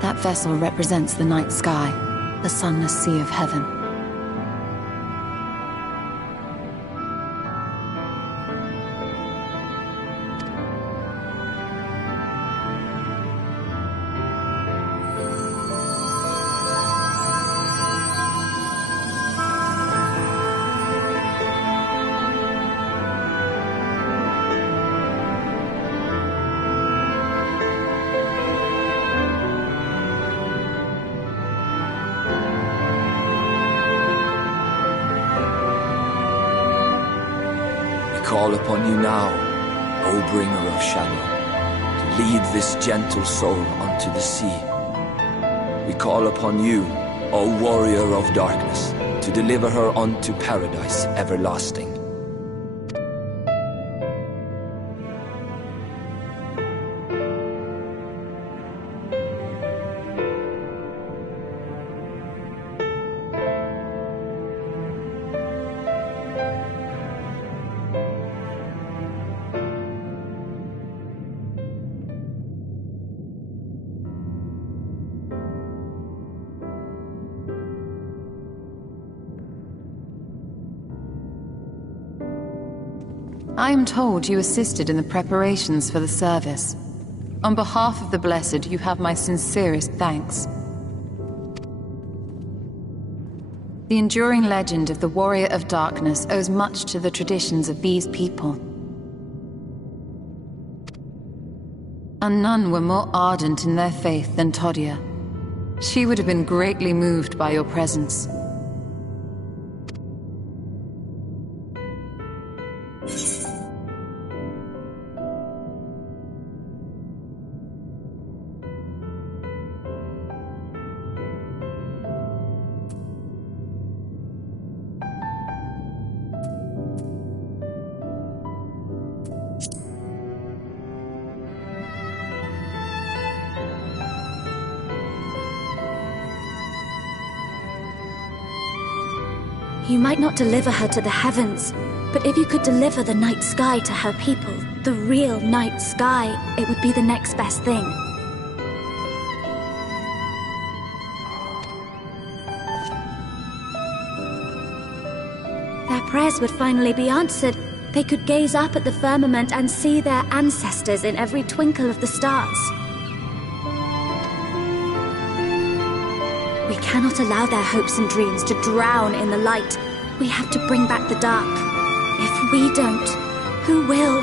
That vessel represents the night sky, the sunless sea of heaven. Call upon you now, O bringer of shadow, to lead this gentle soul unto the sea. We call upon you, O warrior of darkness, to deliver her unto paradise everlasting. I am told you assisted in the preparations for the service. On behalf of the Blessed, you have my sincerest thanks. The enduring legend of the Warrior of Darkness owes much to the traditions of these people. And none were more ardent in their faith than Todia. She would have been greatly moved by your presence. You might not deliver her to the heavens, but if you could deliver the night sky to her people, the real night sky, it would be the next best thing. Their prayers would finally be answered, They could gaze up at the firmament and see their ancestors in every twinkle of the stars. We cannot allow their hopes and dreams to drown in the light. We have to bring back the dark. If we don't, who will?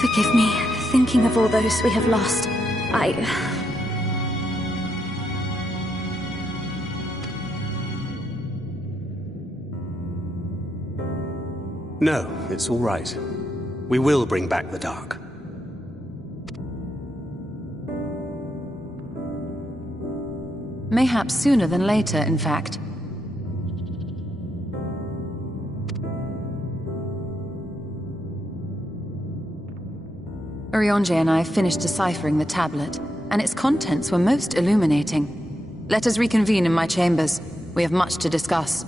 Forgive me, thinking of all those we have lost. No, it's all right. We will bring back the dark. Mayhaps sooner than later, in fact. Urianger and I finished deciphering the tablet, and its contents were most illuminating. Let us reconvene in my chambers. We have much to discuss.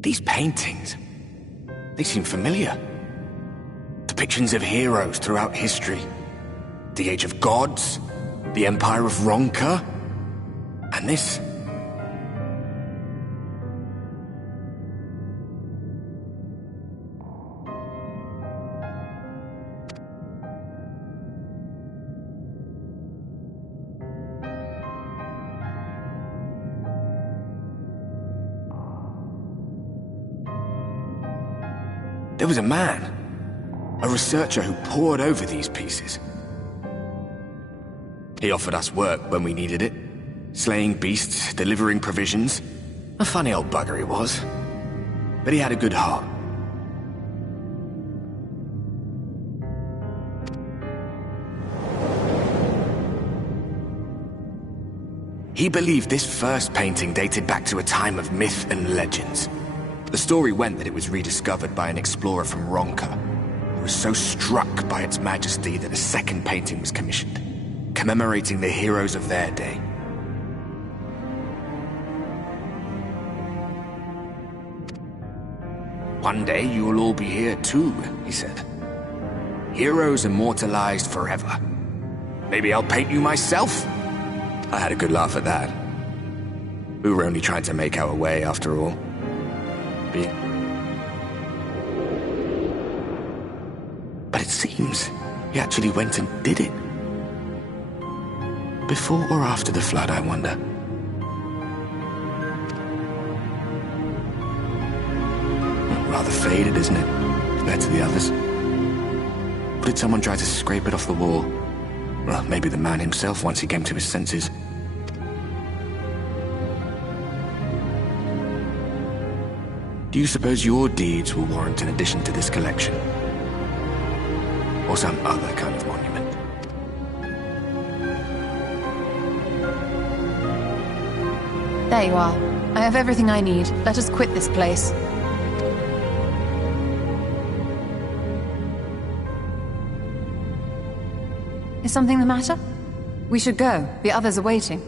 These paintings, they seem familiar. Depictions of heroes throughout history. The Age of Gods, the Empire of Ronka, and this. There was a man, a researcher who pored over these pieces. He offered us work when we needed it, slaying beasts, delivering provisions. A funny old bugger he was, but he had a good heart. He believed this first painting dated back to a time of myth and legends. The story went that it was rediscovered by an explorer from Ronka, who was so struck by its majesty that a second painting was commissioned, commemorating the heroes of their day. One day you will all be here too, he said. Heroes immortalized forever. Maybe I'll paint you myself? I had a good laugh at that. We were only trying to make our way after all. But it seems he actually went and did it. Before or after the flood, I wonder. Rather faded, isn't it, compared to the others? Or did someone try to scrape it off the wall? Well, maybe the man himself once he came to his senses. Do you suppose your deeds will warrant an addition to this collection? Or some other kind of monument? There you are. I have everything I need. Let us quit this place. Is something the matter? We should go. The others are waiting.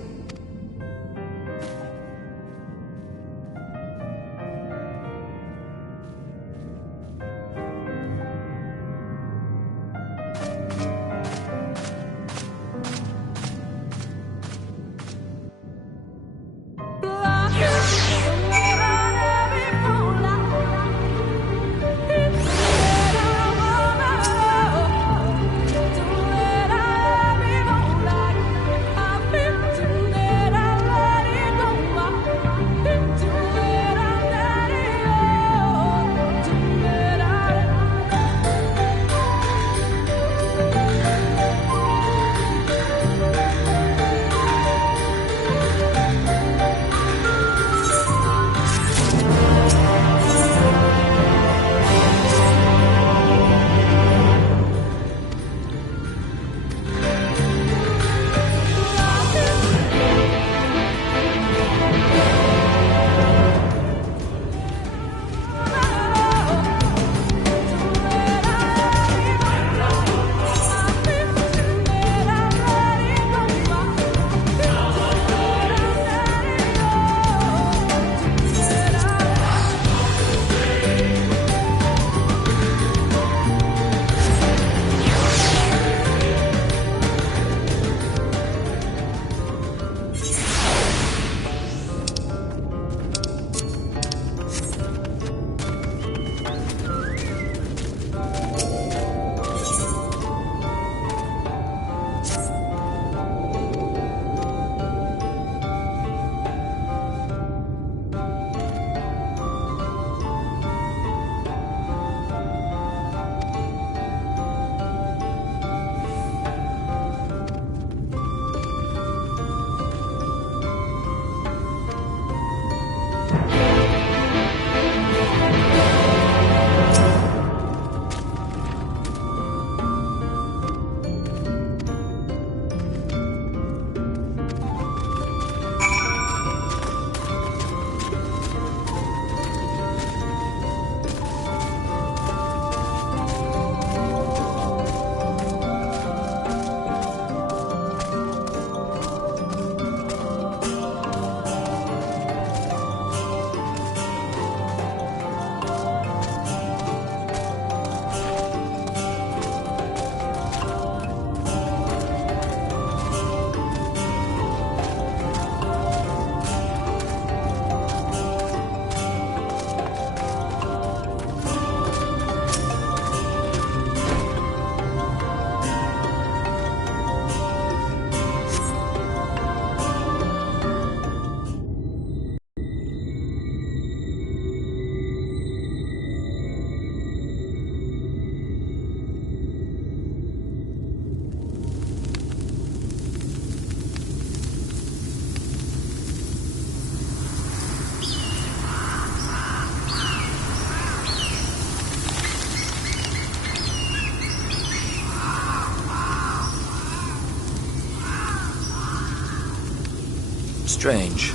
Strange.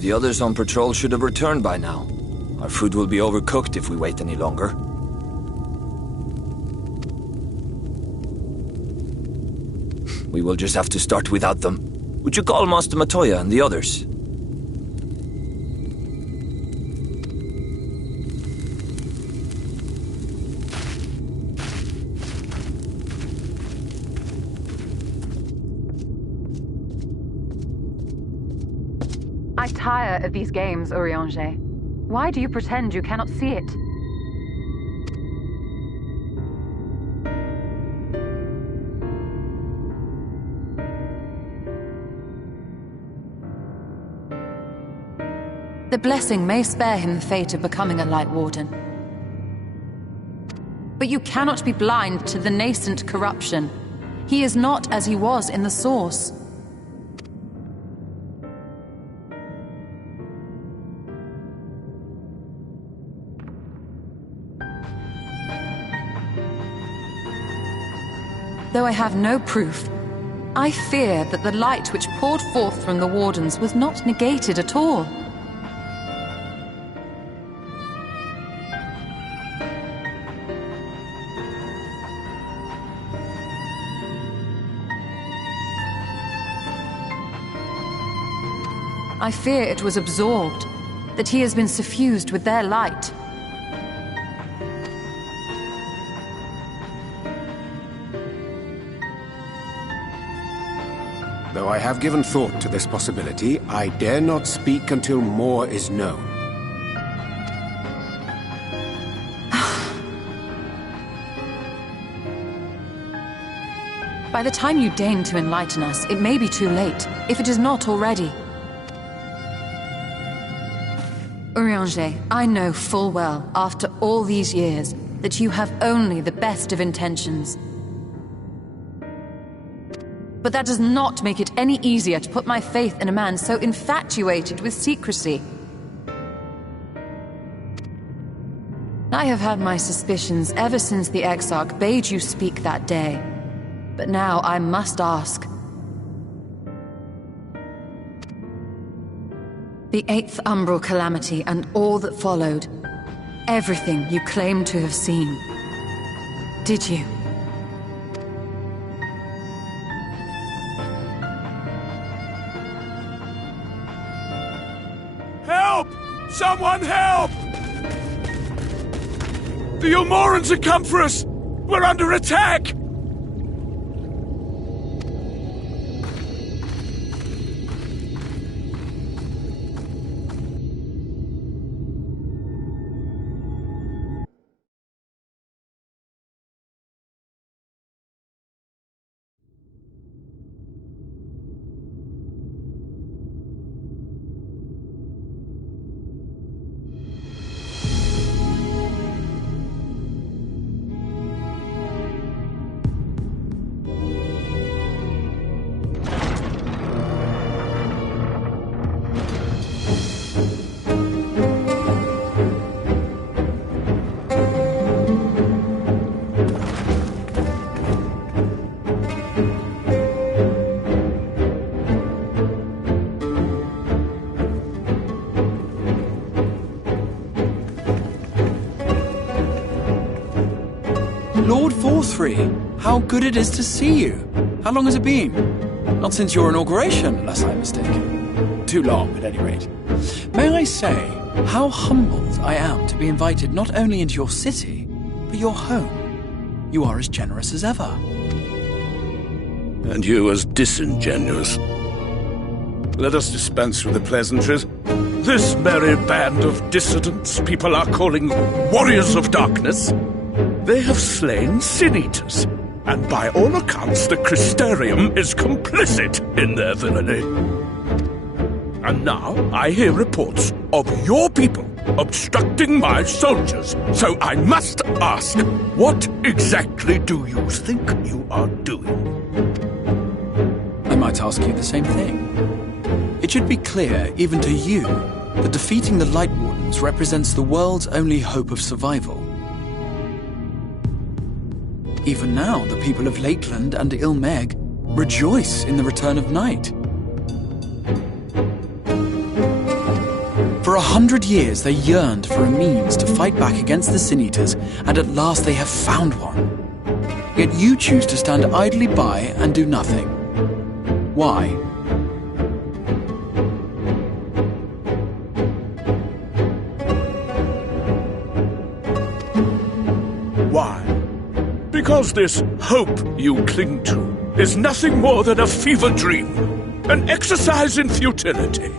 The others on patrol should have returned by now. Our food will be overcooked if we wait any longer. We will just have to start without them. Would you call Master Matoya and the others? I tire of these games, Urianger. Why do you pretend you cannot see it? The blessing may spare him the fate of becoming a Light Warden. But you cannot be blind to the nascent corruption. He is not as he was in the Source. Though I have no proof, I fear that the light which poured forth from the Wardens was not negated at all. I fear it was absorbed, that he has been suffused with their light. Though I have given thought to this possibility, I dare not speak until more is known. By the time you deign to enlighten us, it may be too late, if it is not already. Urianger, I know full well, after all these years, that you have only the best of intentions. But that does not make it any easier to put my faith in a man so infatuated with secrecy. I have had my suspicions ever since the Exarch bade you speak that day. But now I must ask. The 8th Umbral Calamity and all that followed. Everything you claim to have seen. Did you? Help! Someone help! The Ilmorans have come for us! We're under attack! Lord Forthry, how good it is to see you. How long has it been? Not since your inauguration, unless I'm mistaken. Too long, at any rate. May I say how humbled I am to be invited not only into your city, but your home. You are as generous as ever. And you as disingenuous. Let us dispense with the pleasantries. This merry band of dissidents people are calling Warriors of Darkness. They have slain Sin-Eaters, and by all accounts the Crystarium is complicit in their villainy. And now I hear reports of your people obstructing my soldiers, so I must ask, what exactly do you think you are doing? I might ask you the same thing. It should be clear, even to you, that defeating the Light Wardens represents the world's only hope of survival. Even now, the people of Lakeland and Ilmeg rejoice in the return of night. For 100 years they yearned for a means to fight back against the Sin Eaters, and at last they have found one. Yet you choose to stand idly by and do nothing. Why? Why? Because this hope you cling to is nothing more than a fever dream, an exercise in futility.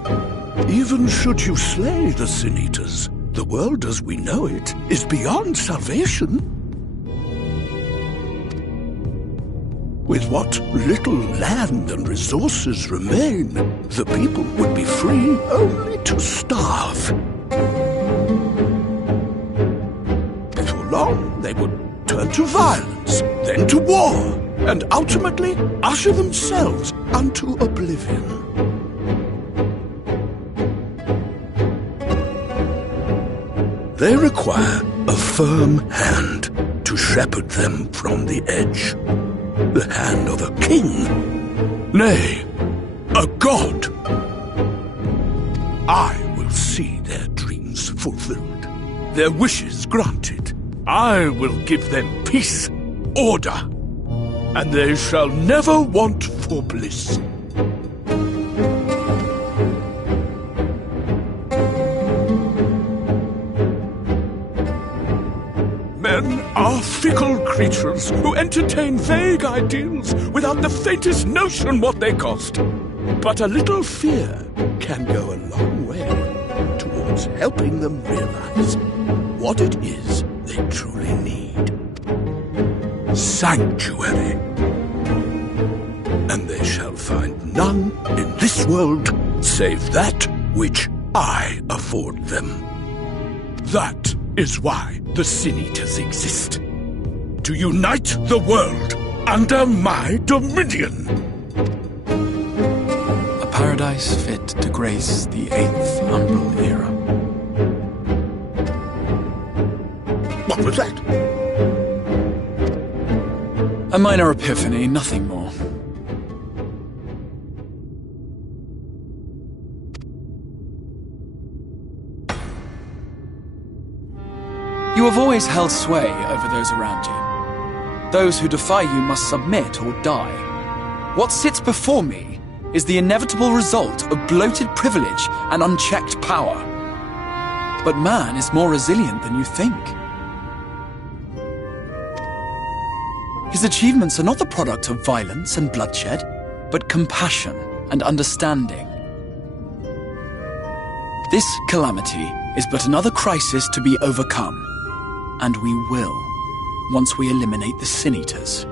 Even should you slay the Sin Eaters, the world as we know it is beyond salvation. With what little land and resources remain, the people would be free only to starve. Before long, they would turn to violence, then to war, and ultimately usher themselves unto oblivion. They require a firm hand to shepherd them from the edge. The hand of a king, nay, a god. I will see their dreams fulfilled, their wishes granted. I will give them peace, order, and they shall never want for bliss. Men are fickle creatures who entertain vague ideals without the faintest notion what they cost. But a little fear can go a long way towards helping them realize what it is they truly need. Sanctuary. And they shall find none in this world save that which I afford them. That is why the Sin Eaters exist. To unite the world under my dominion. A paradise fit to grace the 8th Umbral era. What was that? A minor epiphany, nothing more. You have always held sway over those around you. Those who defy you must submit or die. What sits before me is the inevitable result of bloated privilege and unchecked power. But man is more resilient than you think. His achievements are not the product of violence and bloodshed, but compassion and understanding. This calamity is but another crisis to be overcome. And we will, once we eliminate the Sin Eaters.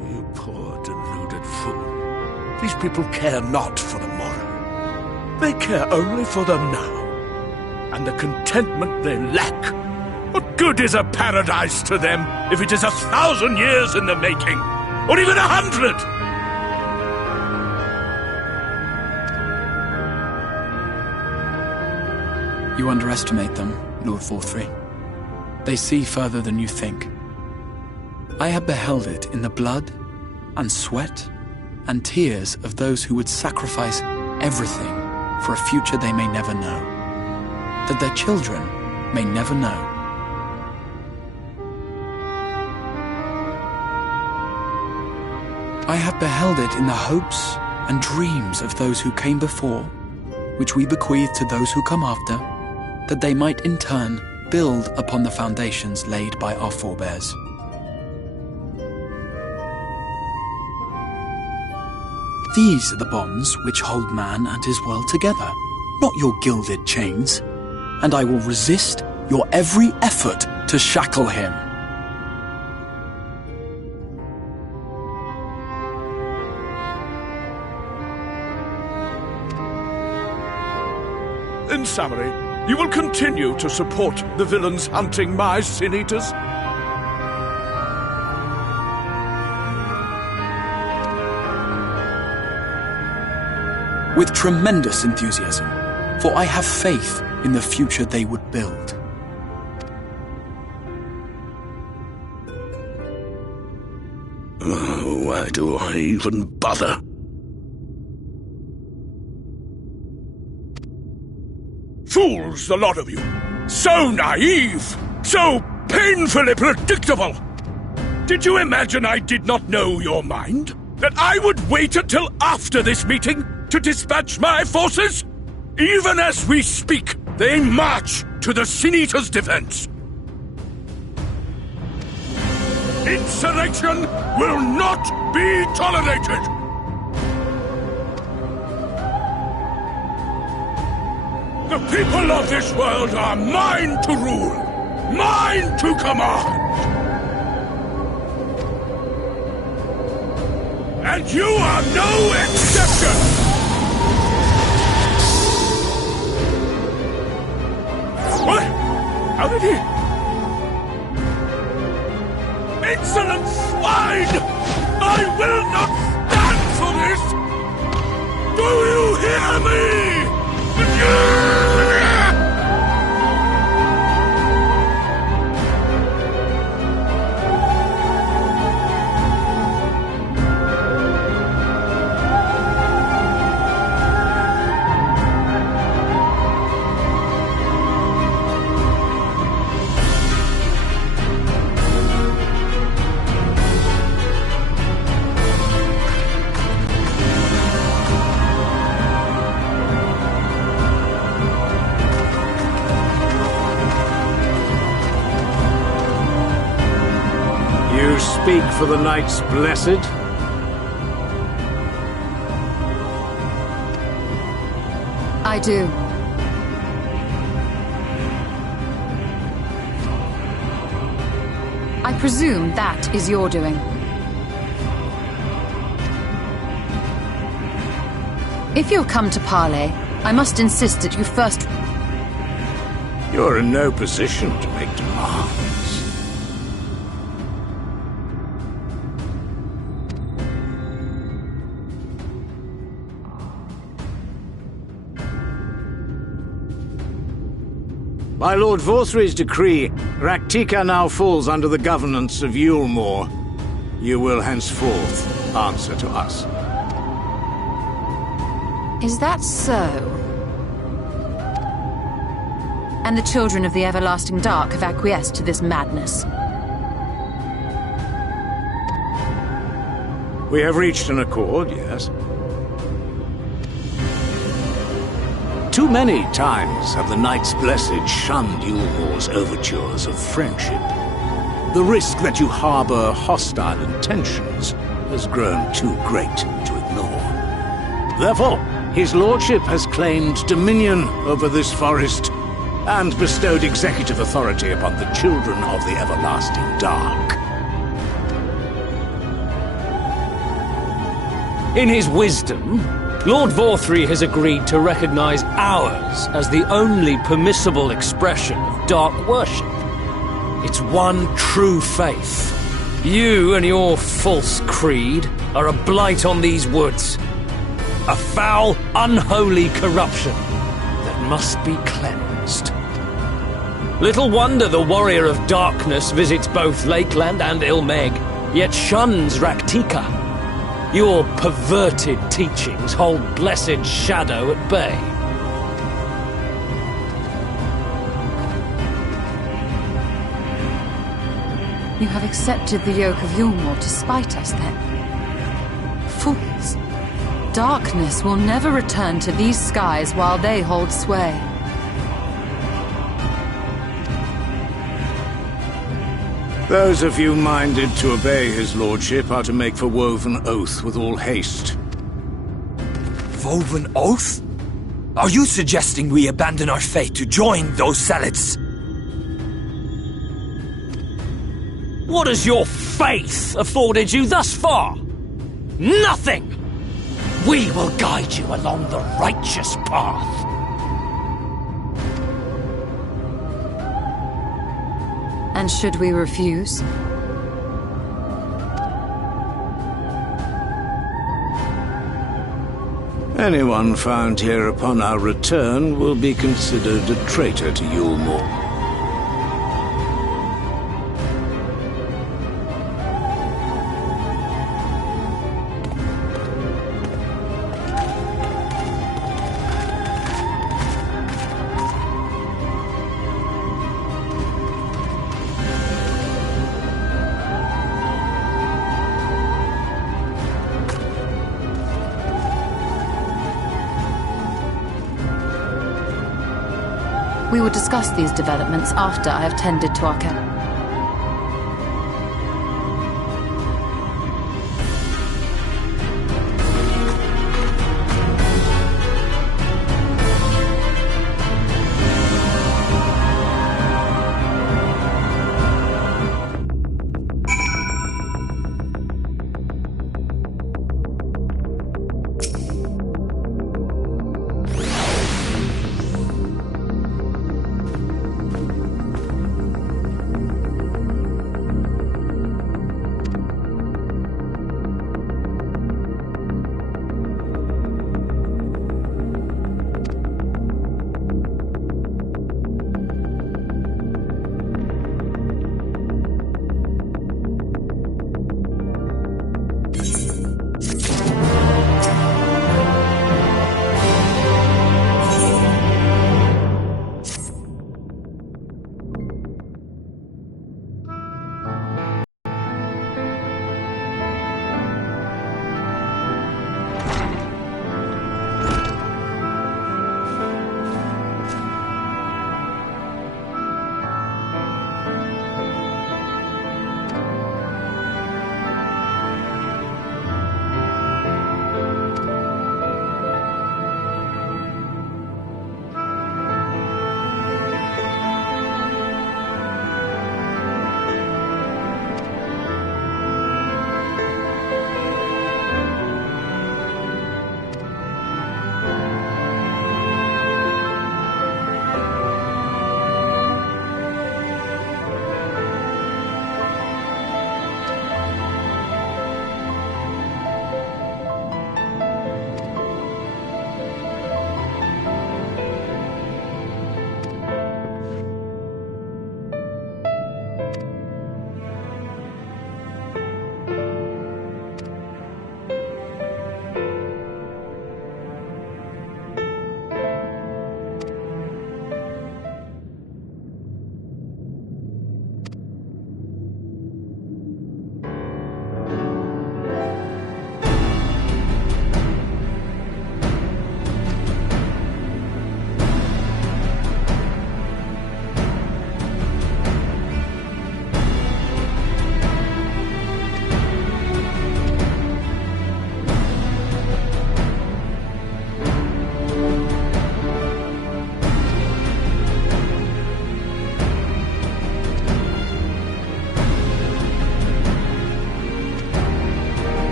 You poor deluded fool. These people care not for the morrow. They care only for the now. And the contentment they lack. What good is a paradise to them if it is 1,000 years in the making? Or even 100? You underestimate them, Lord Forthry. They see further than you think. I have beheld it in the blood and sweat and tears of those who would sacrifice everything for a future they may never know, that their children may never know. I have beheld it in the hopes and dreams of those who came before, which we bequeath to those who come after, that they might in turn build upon the foundations laid by our forebears. These are the bonds which hold man and his world together, not your gilded chains, and I will resist your every effort to shackle him. In summary, you will continue to support the villains hunting my Sin Eaters? With tremendous enthusiasm, for I have faith in the future they would build. Why do I even bother? Fools, the lot of you! So naive! So painfully predictable! Did you imagine I did not know your mind? That I would wait until after this meeting to dispatch my forces? Even as we speak, they march to the Sin Eater's defense. Insurrection will not be tolerated! The people of this world are mine to rule, mine to command! And you are no exception! What? How did he... Insolent swine! I will not stand for this! Do you hear me? Speak for the Knights Blessed. I do. I presume that is your doing. If you'll come to parley, I must insist that you first... You're in no position to make demands. By Lord Vorthry's decree, Raktika now falls under the governance of Yulmore. You will henceforth answer to us. Is that so? And the children of the Everlasting Dark have acquiesced to this madness? We have reached an accord, yes. Too many times have the Knights Blessed shunned Yulmore's overtures of friendship. The risk that you harbor hostile intentions has grown too great to ignore. Therefore, his lordship has claimed dominion over this forest and bestowed executive authority upon the children of the Everlasting Dark. In his wisdom, Lord Vorthry has agreed to recognize ours as the only permissible expression of dark worship. It's one true faith. You and your false creed are a blight on these woods. A foul, unholy corruption that must be cleansed. Little wonder the Warrior of Darkness visits both Lakeland and Ilmeg, yet shuns Raktika. Your perverted teachings hold blessed Shadow at bay. You have accepted the yoke of Yulmore to spite us, then? Fools! Darkness will never return to these skies while they hold sway. Those of you minded to obey his lordship are to make for Woven Oath with all haste. Woven Oath? Are you suggesting we abandon our fate to join those zealots? What has your faith afforded you thus far? Nothing! We will guide you along the righteous path. And should we refuse? Anyone found here upon our return will be considered a traitor to Yulmore. We will discuss these developments after I have tended to our